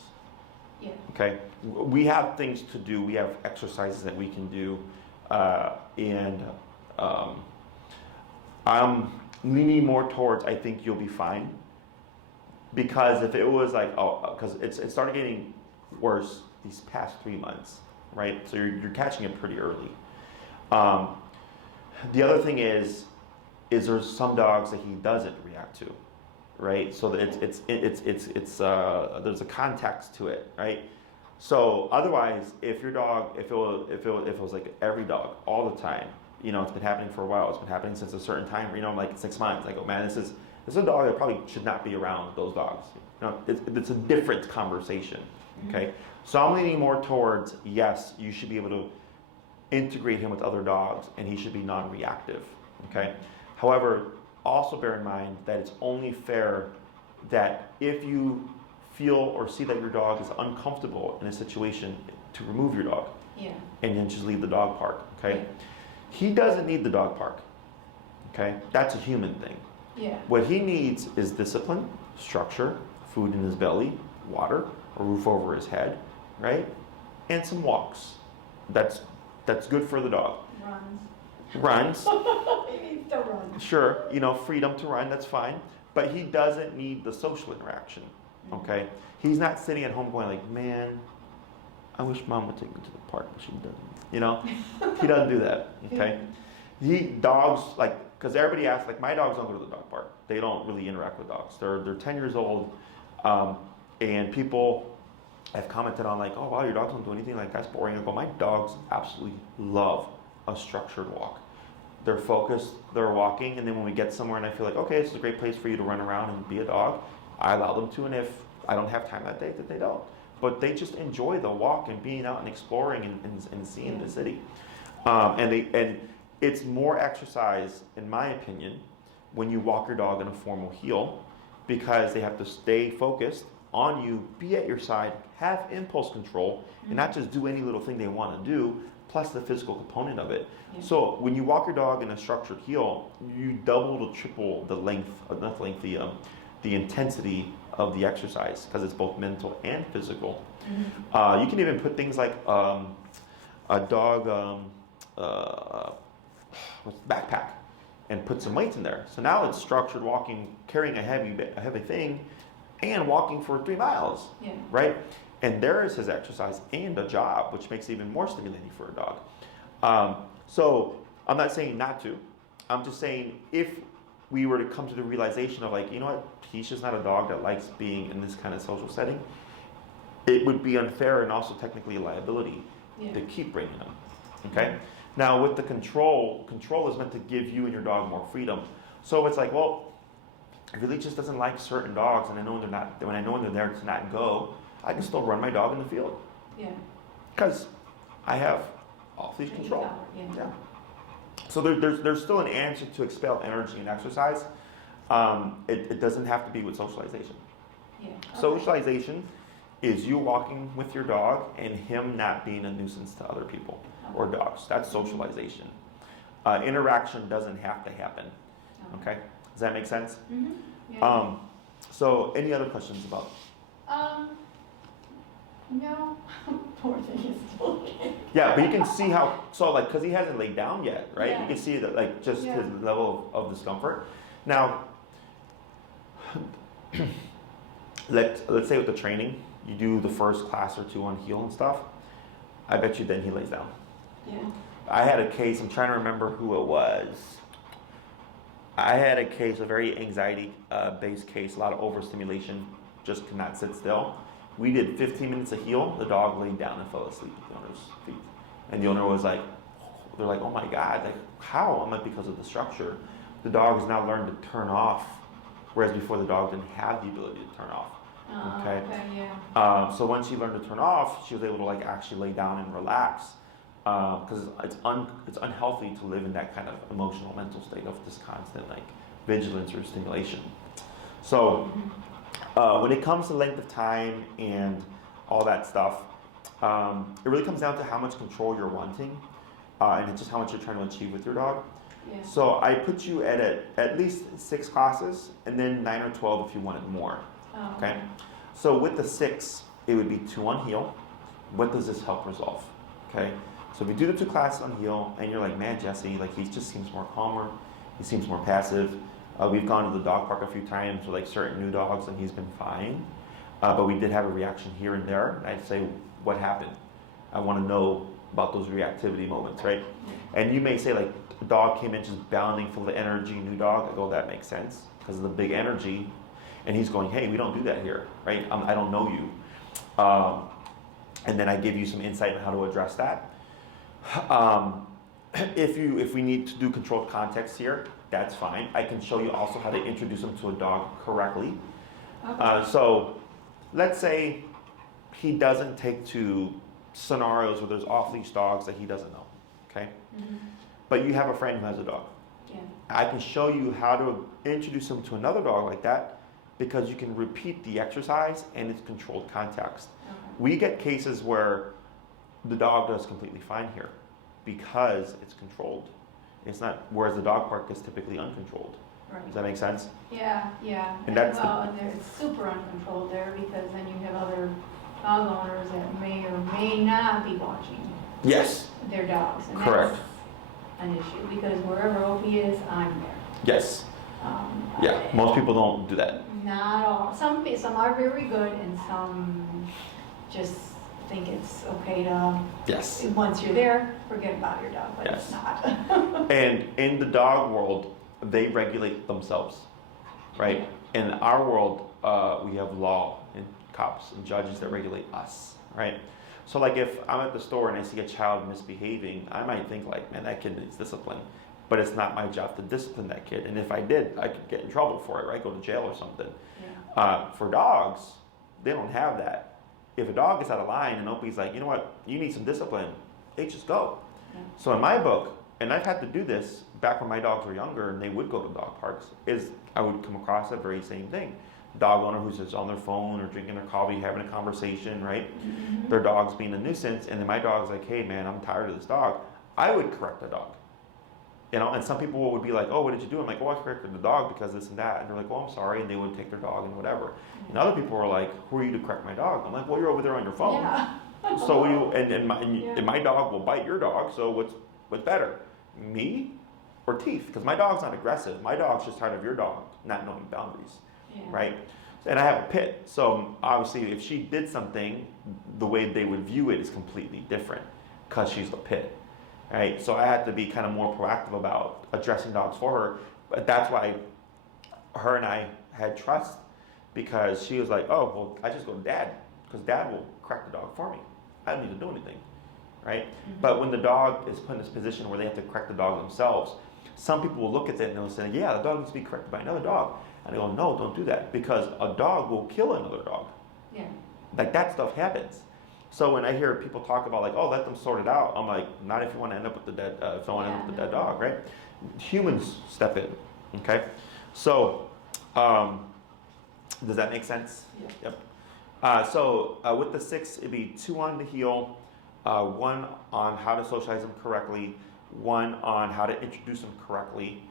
Yeah. Okay. We have things to do. We have exercises that we can do, and I'm leaning more towards I think you'll be fine. Because if it was because it started getting worse these past 3 months, right? So you're catching it pretty early. The other thing is there's some dogs that he doesn't react to, right? So that there's a context to it, right? So otherwise, if your dog, if it was every dog all the time, it's been happening for a while. It's been happening since a certain time. 6 months. I go, man, this is a dog that probably should not be around those dogs. It's a different conversation. Okay, so I'm leaning more towards yes, you should be able to integrate him with other dogs, and he should be non-reactive, okay? However, also bear in mind that it's only fair that if you feel or see that your dog is uncomfortable in a situation, to remove your dog. Yeah. And then just leave the dog park, okay? Yeah. He doesn't need the dog park, okay? That's a human thing. Yeah. What he needs is discipline, structure, food in his belly, water, a roof over his head, right? And some walks. That's good for the dog. Runs. He needs to run. Sure, freedom to run, that's fine. But he doesn't need the social interaction, okay? He's not sitting at home going like, man, I wish mom would take me to the park, but she doesn't. He doesn't do that, okay? Dogs, because everybody asks, my dogs don't go to the dog park. They don't really interact with dogs. They're 10 years old, and people have commented on oh, wow, your dogs don't do anything, that's boring. I go, my dogs absolutely love a structured walk. They're focused, they're walking, and then when we get somewhere and I feel okay, this is a great place for you to run around and be a dog, I allow them to, and if I don't have time that day, that they don't. But they just enjoy the walk and being out and exploring and seeing the city. And it's more exercise, in my opinion, when you walk your dog in a formal heel, because they have to stay focused on you, be at your side, have impulse control, and not just do any little thing they want to do, plus the physical component of it. Yeah. So when you walk your dog in a structured heel, you double to triple the the intensity of the exercise, because it's both mental and physical. You can even put things like a dog backpack and put some weights in there. So now it's structured walking, carrying a heavy thing, and walking for 3 miles, right? And there is his exercise and a job, which makes it even more stimulating for a dog. So I'm not saying not to. I'm just saying if we were to come to the realization of you know what, he's just not a dog that likes being in this kind of social setting, it would be unfair and also technically a liability to keep bringing him, okay? Now with the control is meant to give you and your dog more freedom. So it's well, if really just doesn't like certain dogs, and I know when they're there to not go, I can still run my dog in the field. Yeah. Because I have off-leash control. Yeah. So there's still an answer to expel energy and exercise. It doesn't have to be with socialization. Yeah. Okay. Socialization is you walking with your dog and him not being a nuisance to other people or dogs. That's socialization. Interaction doesn't have to happen. Okay? Does that make sense? Mm-hmm. Yeah. So any other questions about? No. Poor thing is still kicking. Yeah, but you can see how, because he hasn't laid down yet, right? Yeah. You can see that, just his level of discomfort. Now, let's say with the training, you do the first class or 2 on heel and stuff. I bet you then he lays down. Yeah. I had a case, I'm trying to remember who it was. I had a case, a very anxiety-based case, a lot of overstimulation, just could not sit still. We did 15 minutes of heel, the dog laid down and fell asleep at the owner's feet. And the owner was they're like, oh my God, how? I'm because of the structure. The dog has now learned to turn off, whereas before the dog didn't have the ability to turn off. Okay, yeah. So when she learned to turn off, she was able to actually lay down and relax, because it's unhealthy to live in that kind of emotional, mental state of this constant vigilance or stimulation. So when it comes to length of time and all that stuff, it really comes down to how much control you're wanting, and it's just how much you're trying to achieve with your dog. Yeah. So I put you at least 6 classes, and then 9 or 12 if you wanted more. Oh. Okay. So with the 6, it would be 2 on heel. What does this help resolve? Okay. So if you do the 2 classes on heel, and you're like, man, Jesse, he just seems more calmer. He seems more passive. We've gone to the dog park a few times with certain new dogs, and he's been fine. But we did have a reaction here and there. And I'd say, what happened? I want to know about those reactivity moments, right? And you may say, the dog came in just bounding full of energy, new dog. I go, that makes sense because of the big energy. And he's going, hey, we don't do that here, right? I don't know you. And then I give you some insight on how to address that. If we need to do controlled context here, that's fine. I can show you also how to introduce him to a dog correctly. Okay. So let's say he doesn't take to scenarios where there's off-leash dogs that he doesn't know. okay? Mhm. But you have a friend who has a dog. Yeah. I can show you how to introduce them to another dog like that because you can repeat the exercise and it's controlled context. Okay. We get cases where the dog does completely fine here because it's controlled. It's not, whereas the dog park is typically uncontrolled. Right. Does that make sense? Yeah, yeah. And that's well, and it's super uncontrolled there because then you have other dog owners that may or may not be watching Yes. their dogs. And Correct. that's an issue because wherever Opie is, I'm there. Yes. Yeah. Most people don't do that. Not all. Some are very good and some just think it's okay to, Yes. once you're there, forget about your dog, but Yes. it's not. And in the dog world, they regulate themselves, right? In our world, we have law and cops and judges that regulate us, right? So like if I'm at the store and I see a child misbehaving, I might think like, man, that kid needs discipline. But it's not my job to discipline that kid. And if I did, I could get in trouble for it, right? Go to jail or something. Yeah. For dogs, they don't have that. If a dog is out of line and Opie's like, you know what, you need some discipline, they just go. Yeah. So in my book, and I've had to do this back when my dogs were younger and they would go to dog parks, is I would come across that very same thing. Dog owner who's just on their phone or drinking their coffee, having a conversation, right? Mhm. Their dog's being a nuisance, and then my dog's like, hey man, I'm tired of this dog. I would correct the dog. You know, and some people would be like, oh, what did you do? I'm like, oh, I corrected the dog because this and that. And they're like, well, I'm sorry. And they would take their dog and whatever. And other people were like, who are you to correct my dog? I'm like, well, you're over there on your phone. Yeah. So you and Yeah. my dog will bite your dog. So what's better, me or teeth? Because my dog's not aggressive. My dog's just tired of your dog not knowing boundaries, Yeah. right? And I have a pit. So obviously, if she did something, the way they would view it is completely different because she's a pit. Right, so I had to be kind of more proactive about addressing dogs for her, but that's why her and I had trust because she was like, oh, well, I just go to dad because dad will correct the dog for me. I don't need to do anything, right? Mhm. But when the dog is put in this position where they have to correct the dog themselves, some people will look at that and they'll say, yeah, the dog needs to be corrected by another dog. And I go, no, don't do that because a dog will kill another dog. Yeah. Like that stuff happens. So when I hear people talk about like, oh, let them sort it out, I'm like, not if you want to end up with the dead, if I want to end up with the dead dog, right? Humans step in, okay? So, does that make sense? Yeah. Yep. So with the 6, it'd be 2 on the heel, 1 on how to socialize them correctly, 1 on how to introduce them correctly.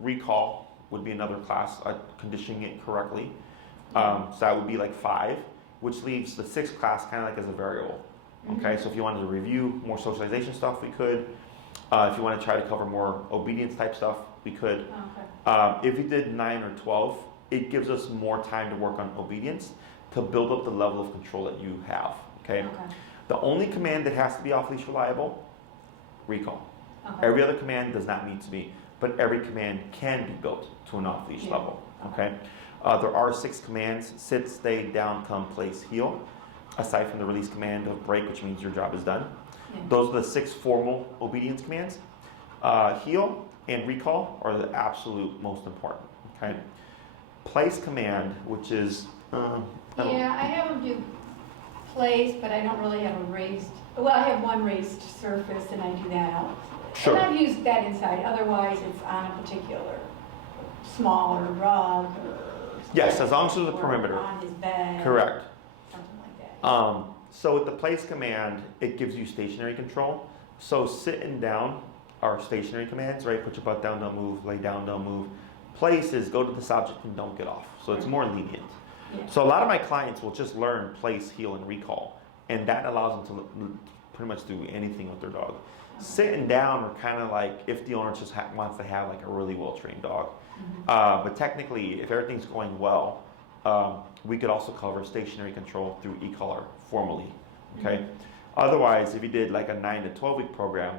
Recall would be another class, conditioning it correctly. So that would be like 5. Which leaves the 6th class kind of like as a variable. Okay, so if you wanted to review more socialization stuff, we could. If you want to try to cover more obedience type stuff, we could. Okay. If you did 9 or 12, it gives us more time to work on obedience to build up the level of control that you have. Okay. Okay. The only command that has to be off leash reliable, recall. Okay. Every other command does not need to be, but every command can be built to an off leash Yeah. level. Okay. There are 6 commands: sit, stay, down, come, place, heel. Aside from the release command of break, which means your job is done. Yeah. Those are the 6 formal obedience commands. Heel and recall are the absolute most important. Okay. Place command, which is Yeah, I have them do place, but I don't really have a raised, well, I have one raised surface and I do that out. Sure. And I've used that inside, otherwise it's on a particular smaller rug or. Yes, as long as there's a or perimeter. on his bed. Correct. Something like that. So with the place command, it gives you stationary control. So sit and down are stationary commands, right? Put your butt down, don't move. Lay down, don't move. Place is go to this object and don't get off. So it's more lenient. Yeah. So a lot of my clients will just learn place, heel, and recall. And that allows them to pretty much do anything with their dog. Sitting down are kind of like if the owner just wants to have like a really well-trained dog. But technically, if everything's going well, we could also cover stationary control through e-collar formally, okay? Otherwise, if you did like a 9 to 12 week program,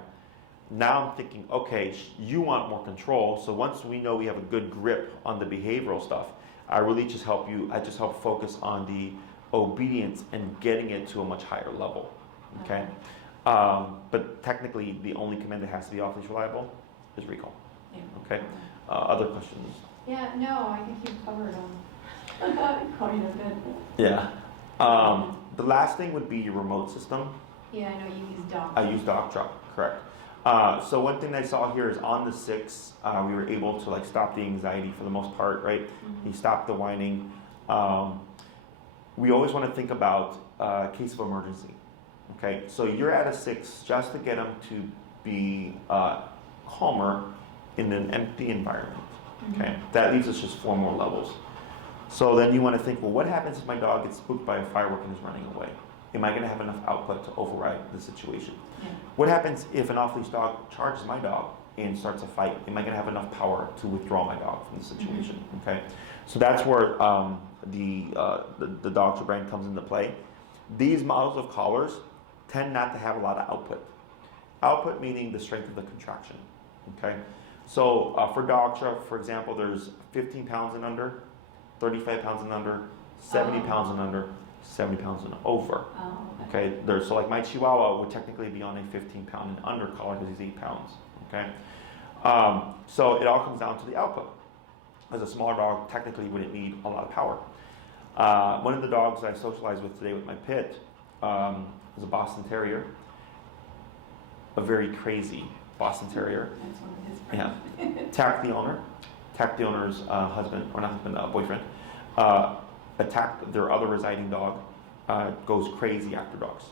now I'm thinking, okay, you want more control. So once we know we have a good grip on the behavioral stuff, I really just help you, I just help focus on the obedience and getting it to a much higher level, okay? But technically, the only command that has to be off-leash reliable is recall, Yeah. okay? Other questions? Yeah, no, I think you've covered them. Quite a bit. Yeah. The last thing would be your remote system. Yeah, I know you use dog. I use dog truck, correct. So one thing I saw here is on the 6, we were able to like stop the anxiety for the most part, right? Mm-hmm. He stopped the whining. We always want to think about case of emergency. Okay, so you're at a 6 just to get him to be calmer in an empty environment. Okay, that leaves us just 4 more levels. So then you want to think, well, what happens if my dog gets spooked by a firework and is running away? Am I going to have enough output to override the situation? Yeah. What happens if an off-leash dog charges my dog and starts a fight? Am I going to have enough power to withdraw my dog from the situation? Okay, so that's where the dog brand comes into play. These models of collars tend not to have a lot of output. Output meaning the strength of the contraction. Okay, so for Dogtra, for example, there's 15 pounds and under, 35 pounds and under, 70 pounds and under, 70 pounds and over. Oh, Okay, there's, so like my Chihuahua would technically be on a 15 pound and under collar because he's 8 pounds. Okay, so it all comes down to the output. As a smaller dog, technically wouldn't need a lot of power. One of the dogs I socialized with today with my pit is a Boston Terrier, a very crazy Boston Terrier. That's one of his friends. Yeah, attacked the owner's husband, or not husband, boyfriend, attacked their other residing dog, goes crazy after dogs.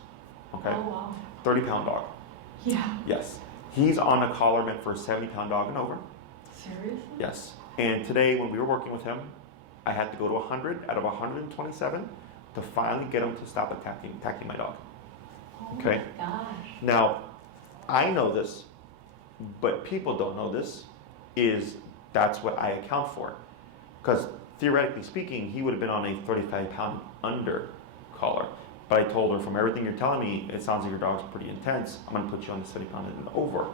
Okay, Oh, wow. 30-pound dog. Yeah. Yes, he's on a collar meant for a 70-pound dog and over. Seriously? Yes, and today when we were working with him, I had to go to 100 out of 127 to finally get him to stop attacking my dog. Oh Okay. my gosh. Now, I know this, but people don't know this, is that's what I account for. Because theoretically speaking, he would have been on a 35-pound under collar. But I told her, from everything you're telling me, it sounds like your dog's pretty intense. I'm going to put you on the 70-pound and over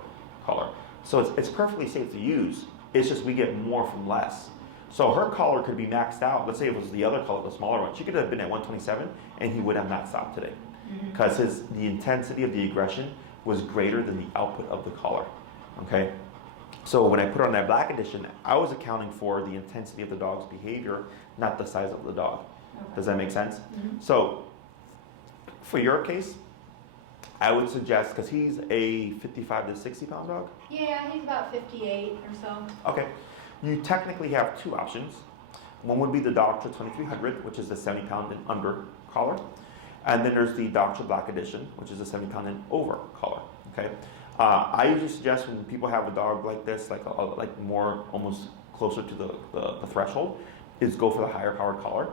collar. So it's perfectly safe to use. It's just we get more from less. So her collar could be maxed out. Let's say it was the other collar, the smaller one. She could have been at 127, and he would have not stopped today. Because the intensity of the aggression was greater than the output of the collar. Okay? So when I put on that black edition, I was accounting for the intensity of the dog's behavior, not the size of the dog. Okay. Does that make sense? So for your case, I would suggest, because he's a 55 to 60 pound dog. Yeah, he's about 58 or so. Okay. You technically have 2 options. One would be the Dogtra 2300, which is the 70 pound and under collar. And then there's the Dogtra Black Edition, which is a 70 pound and over collar. Okay. I usually suggest when people have a dog like this, like more almost closer to the threshold, is go for the higher powered collar.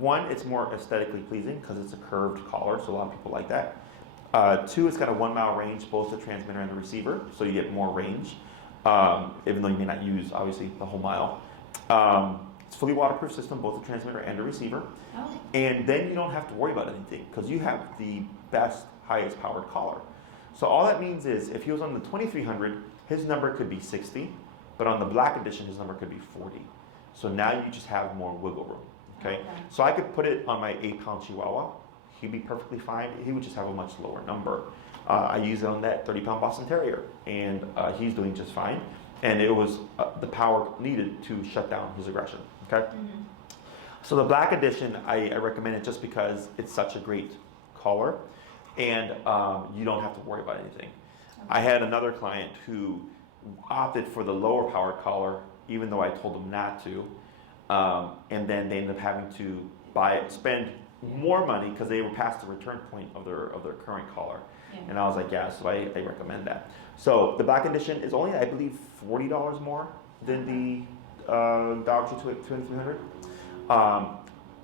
One, it's more aesthetically pleasing because it's a curved collar, so a lot of people like that. 2, it's got a 1 mile range, both the transmitter and the receiver, so you get more range, even though you may not use, obviously, the whole mile. It's fully waterproof system, both the transmitter and the receiver. Oh. And then you don't have to worry about anything because you have the best, highest powered collar. So all that means is if he was on the 2300, his number could be 60, but on the black edition, his number could be 40. So now you just have more wiggle room. Okay? So I could put it on my 8-pound Chihuahua. He'd be perfectly fine. He would just have a much lower number. I use it on that 30-pound Boston Terrier, and he's doing just fine. And it was the power needed to shut down his aggression. Okay? So the black edition, I recommend it just because it's such a great collar, and you don't have to worry about anything. I had another client who opted for the lower powered collar, even though I told them not to, and then they ended up having to spend more money because they were past the return point of their current collar. Yeah. And I was like, yeah, so I recommend that. So the black edition is only, I believe, $40 more than the Dogtra 2300.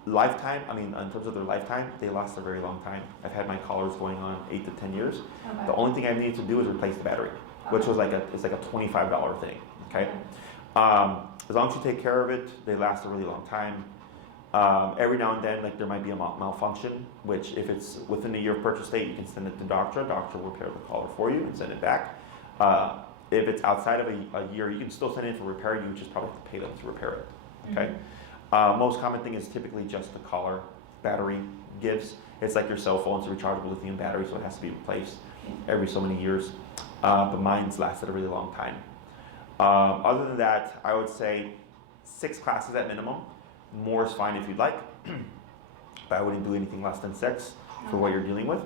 Lifetime, I mean, in terms of their lifetime, they last a very long time. I've had my collars going on 8 to 10 years. Okay. The only thing I needed to do is replace the battery, which was it's like a $25 thing. Okay. As long as you take care of it, they last a really long time. Every now and then, like there might be a malfunction, which if it's within a year of purchase date, you can send it to Dogtra. Dogtra will repair the collar for you and send it back. If it's outside of a year, you can still send it in for repair. You just probably have to pay them to repair it. Okay. Most common thing is typically just the collar battery gives. It's like your cell phone, it's a rechargeable lithium battery, so it has to be replaced every so many years. But mine's lasted a really long time. Other than that, I would say 6 classes at minimum. More is fine if you'd like, but I wouldn't do anything less than 6 for what you're dealing with.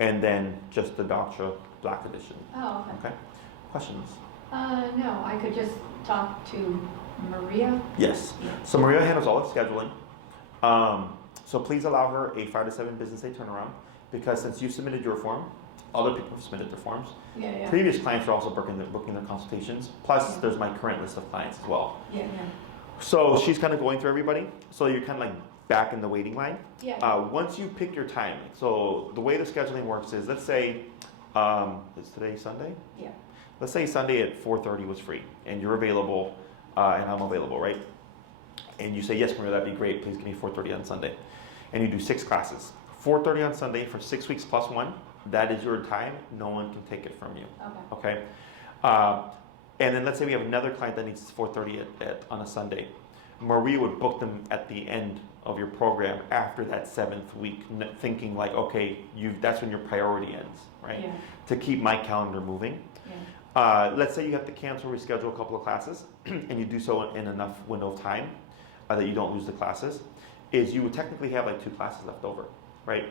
and then just the Doctra Black Edition. Oh, okay. Okay. Questions? No, I could just talk to Maria. Yes. Yeah. So Maria handles all the scheduling. So please allow her a 5 to 7 business day turnaround, because since you submitted your form, other people have submitted their forms. Yeah. Previous clients are also booking their consultations. Plus, there's my current list of clients as well. Yeah. So she's kind of going through everybody. So you're kind of like back in the waiting line. Yeah. Once you pick your time, so the way the scheduling works is, let's say, is today Sunday? Yeah. Let's say Sunday at 4:30 was free, and you're available, and I'm available, right? And you say, yes, Maria, that'd be great. Please give me 4:30 on Sunday. And you do 6 classes. 4:30 on Sunday for 6 weeks plus 1. That is your time. No one can take it from you. Okay. Okay? And then let's say we have another client that needs 4:30 on a Sunday. Maria would book them at the end of your program after that 7th week, thinking like, okay, that's when your priority ends, right? Yeah. To keep my calendar moving. Yeah. Let's say you have to cancel, reschedule a couple of classes, and you do so in enough window of time that you don't lose the classes, is you would technically have like 2 classes left over, right?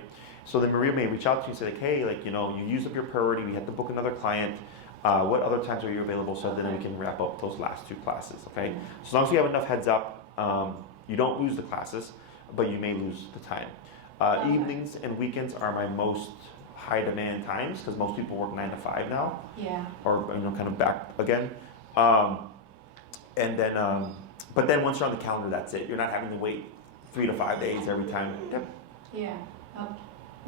So then Maria may reach out to you and say like, hey, like, you used up your priority, we had to book another client. What other times are you available, so then we can wrap up those last 2 classes, okay? So as long as you have enough heads up, you don't lose the classes, but you may lose the time. Evenings and weekends are my most high demand times, because most people work 9 to 5 now. Yeah. Or kind of back again. And then, but then once you're on the calendar, that's it. You're not having to wait 3 to 5 days every time. Yep. Yeah.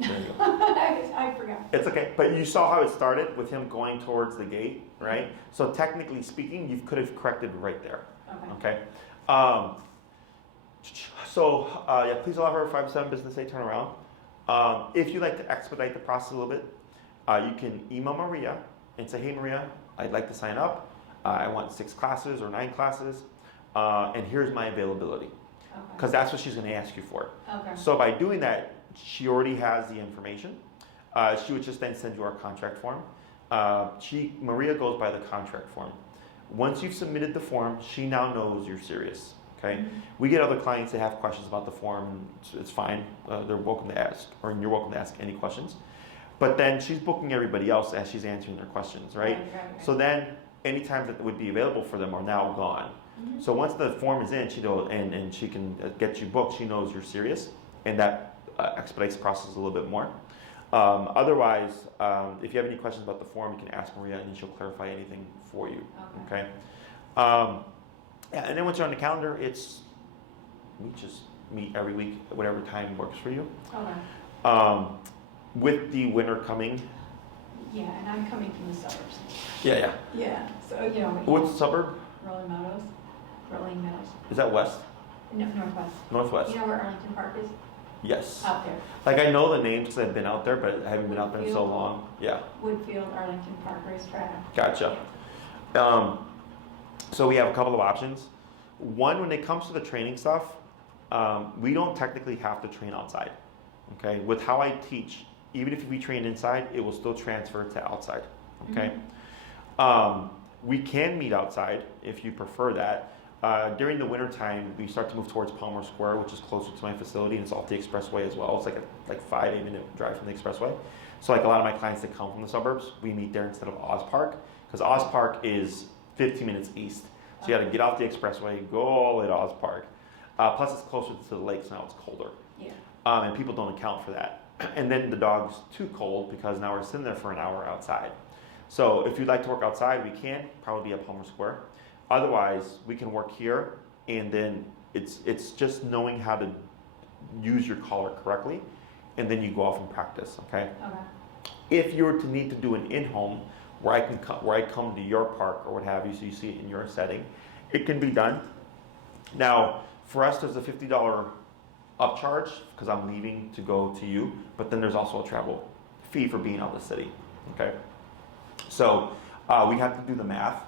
There you go. I forgot. It's okay. But you saw how it started with him going towards the gate, right? So technically speaking, you could have corrected right there. Okay. Okay. Yeah, please allow her a 5 to 7 business day turnaround. If you'd like to expedite the process a little bit, you can email Maria and say, hey Maria, I'd like to sign up. I want 6 classes or 9 classes, and here's my availability. Because that's what she's going to ask you for. Okay. So by doing that, she already has the information. She would just then send you our contract form. Maria goes by the contract form. Once you've submitted the form, she now knows you're serious. Okay. Mm-hmm. We get other clients that have questions about the form, and it's fine. They're welcome to ask, or you're welcome to ask any questions. But then she's booking everybody else as she's answering their questions, right? Right. So then any times that would be available for them are now gone. Mm-hmm. So once the form is in, she knows, and she can get you booked, she knows you're serious, and that expedites the process a little bit more. Otherwise, if you have any questions about the form, you can ask Maria, and she'll clarify anything for you. Okay. Yeah, and then once you're on the calendar, we just meet every week, whatever time works for you. Okay. With the winter coming. Yeah, and I'm coming from the suburbs. Yeah. Yeah, so, What suburb? Rolling Meadows. Is that west? No, northwest. Northwest. You know where Arlington Park is? Yes. Out there. Like I know the names because I've been out there, but I haven't been out there in so long. Yeah. Woodfield, Arlington Park Racetrack. Gotcha. So we have a couple of options. One, when it comes to the training stuff, we don't technically have to train outside. Okay. With how I teach, even if we train inside, it will still transfer to outside. Okay. Mm-hmm. We can meet outside if you prefer that. During the winter time, we start to move towards Palmer Square, which is closer to my facility, and it's off the expressway as well. It's like a 5-8 minute drive from the expressway. So like a lot of my clients that come from the suburbs, we meet there instead of Oz Park, because Oz Park is 15 minutes east. So you got to get off the expressway, go all the way to Oz Park. Plus it's closer to the lakes now, it's colder. Yeah. And people don't account for that. And then the dog's too cold because now we're sitting there for an hour outside. So if you'd like to work outside, we can, probably be at Palmer Square. Otherwise, we can work here, and then it's just knowing how to use your collar correctly, and then you go off and practice, okay? Okay. If you were to need to do an in-home, where I come to your park or what have you, so you see it in your setting, it can be done. Now, for us, there's a $50 upcharge, because I'm leaving to go to you, but then there's also a travel fee for being out of the city, okay? So we have to do the math.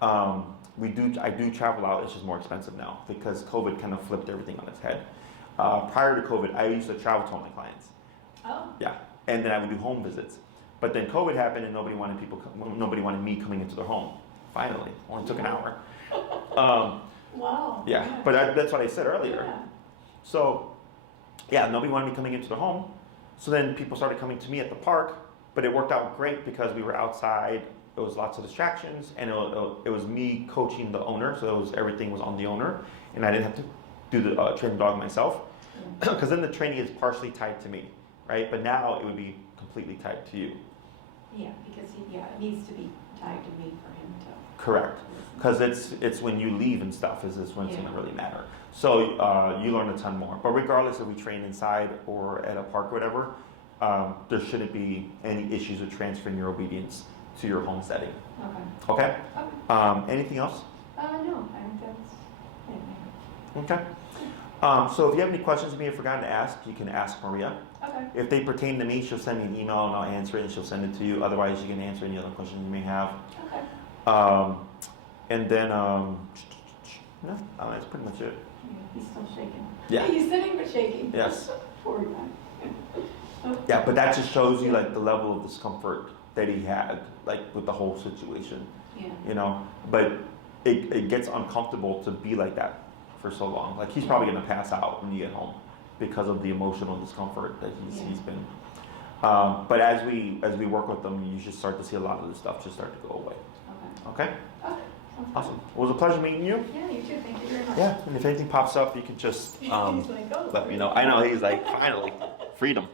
I do travel out, it's just more expensive now because COVID kind of flipped everything on its head. Prior to COVID, I used to travel to all my clients. Oh. Yeah, and then I would do home visits. But then COVID happened and nobody wanted me coming into their home. Finally, only took an hour. Wow. Yeah, but that's what I said earlier. Yeah. So, yeah, nobody wanted me coming into their home. So then people started coming to me at the park, but it worked out great because we were outside. It was lots of distractions, and it was me coaching the owner, so everything was on the owner, and I didn't have to do the train the dog myself, because then the training is partially tied to me, right? But now it would be completely tied to you. Yeah, because it needs to be tied to me for him to. Correct, because it's when you leave and stuff is when it's going to really matter. So you learn a ton more. But regardless if we train inside or at a park or whatever, there shouldn't be any issues with transferring your obedience to your home setting. Okay. Okay? Anything else? No, I think that's it. Okay. So if you have any questions you may have forgotten to ask, you can ask Maria. Okay. If they pertain to me, she'll send me an email and I'll answer it and she'll send it to you. Otherwise, you can answer any other questions you may have. Okay. And then, no, that's pretty much it. Yeah, he's still shaking. Yeah. He's sitting but shaking. Yes. Poor guy. Yeah, but that just shows you like the level of discomfort that he had, like with the whole situation. Yeah. You know, but it gets uncomfortable to be like that for so long. Like he's probably gonna pass out when you get home because of the emotional discomfort that he's been. But as we work with them, you should start to see a lot of this stuff just start to go away. Okay. Okay? Okay. Awesome. Well, it was a pleasure meeting you. Yeah, you too. Thank you very much. Yeah, and if anything pops up, you can just He's like, oh, let me know. I know, he's like, finally, freedom.